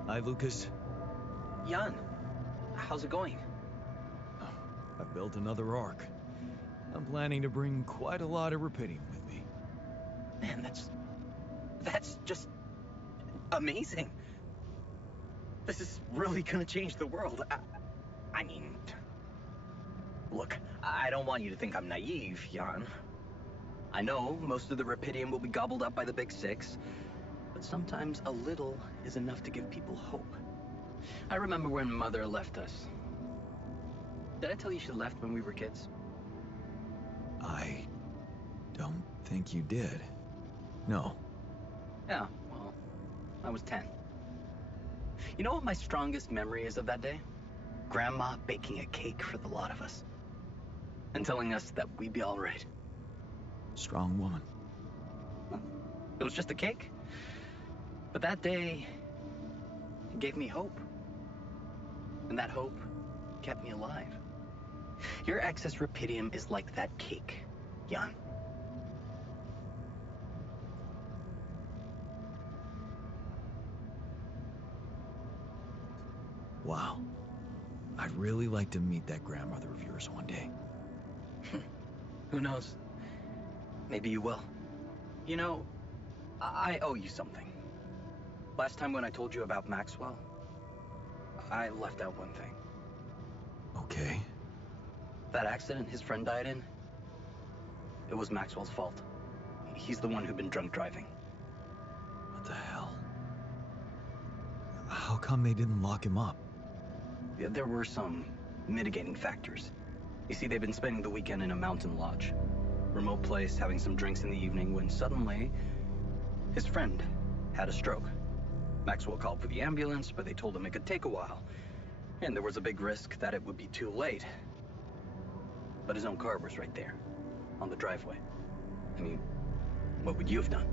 Hi, Lucas. Jan, how's it going? I built another ark. I'm planning to bring quite a lot of rupidium with me. Man, that's just amazing. This is really gonna change the world. I mean, look, I don't want you to think I'm naive, Jan. I know most of the rupidium will be gobbled up by the big six, but sometimes a little is enough to give people hope. I remember when Mother left us. Did I tell you she left when we were kids? I don't think you did. No. Yeah, well, I was 10. You know what my strongest memory is of that day? Grandma baking a cake for the lot of us. And telling us that we'd be all right. Strong woman. It was just a cake. But that day, it gave me hope. And that hope kept me alive. Your excess rupidium is like that cake, Jan. Wow. I'd really like to meet that grandmother of yours one day. Who knows? Maybe you will. You know, I owe you something. Last time when I told you about Maxwell, I left out one thing. Okay. That accident his friend died in, it was Maxwell's fault. He's the one who'd been drunk driving. What the hell? How come they didn't lock him up? Yeah, there were some mitigating factors. You see, they'd been spending the weekend in a mountain lodge. Remote place, having some drinks in the evening, when suddenly, his friend had a stroke. Maxwell called for the ambulance, but they told him it could take a while. And there was a big risk that it would be too late. But his own car was right there, on the driveway. I mean, what would you have done?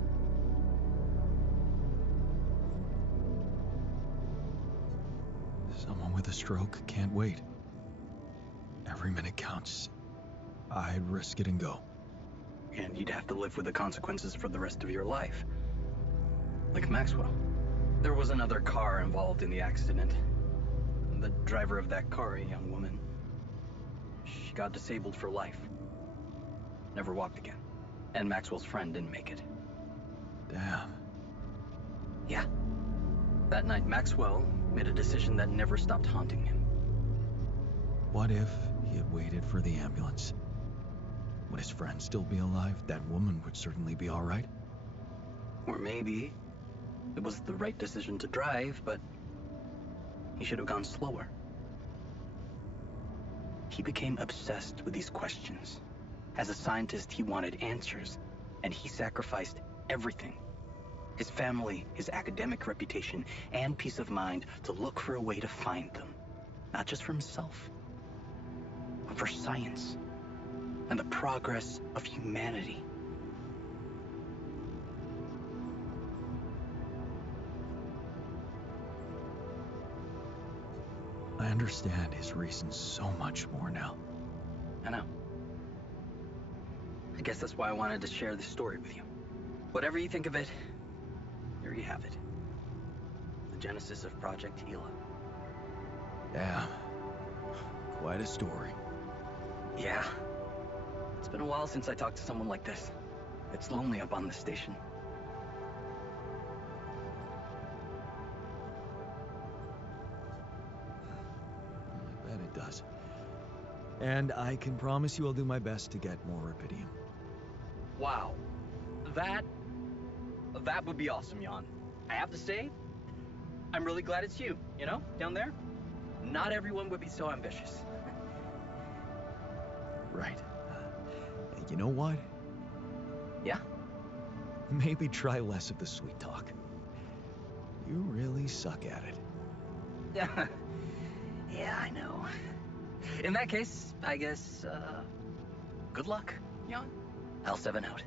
Someone with a stroke can't wait. Every minute counts. I'd risk it and go. And you'd have to live with the consequences for the rest of your life. Like Maxwell. There was another car involved in the accident. The driver of that car, a young woman, she got disabled for life. Never walked again. And Maxwell's friend didn't make it. Damn. Yeah. That night, Maxwell made a decision that never stopped haunting him. What if he had waited for the ambulance? Would his friend still be alive? That woman would certainly be all right. Or maybe it was the right decision to drive, but he should have gone slower. He became obsessed with these questions. As a scientist, he wanted answers, and he sacrificed everything. his family, his academic reputation, and peace of mind to look for a way to find them. Not just for himself, but for science and the progress of humanity. I understand his reasons so much more now. I know. I guess that's why I wanted to share this story with you. Whatever you think of it, here you have it. The genesis of Project Gila. Damn. Quite a story. Yeah. It's been a while since I talked to someone like this. It's lonely up on this station. I bet it does. And I can promise you I'll do my best to get more rubidium. Wow. That would be awesome, Jan. I have to say, I'm really glad it's you, down there. Not everyone would be so ambitious. Right. You know what? Yeah? Maybe try less of the sweet talk. You really suck at it. Yeah, I know. In that case, I guess, good luck, Jan. L7 out.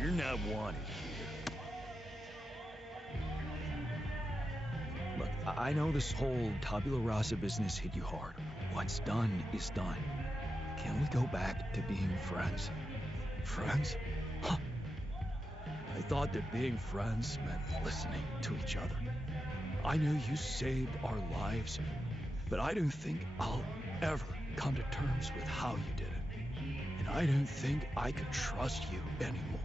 You're not wanted here. Look, I know this whole tabula rasa business hit you hard. What's done is done. Can we go back to being friends? Friends? Huh. I thought that being friends meant listening to each other. I know you saved our lives, but I don't think I'll ever come to terms with how you did it. And I don't think I could trust you anymore.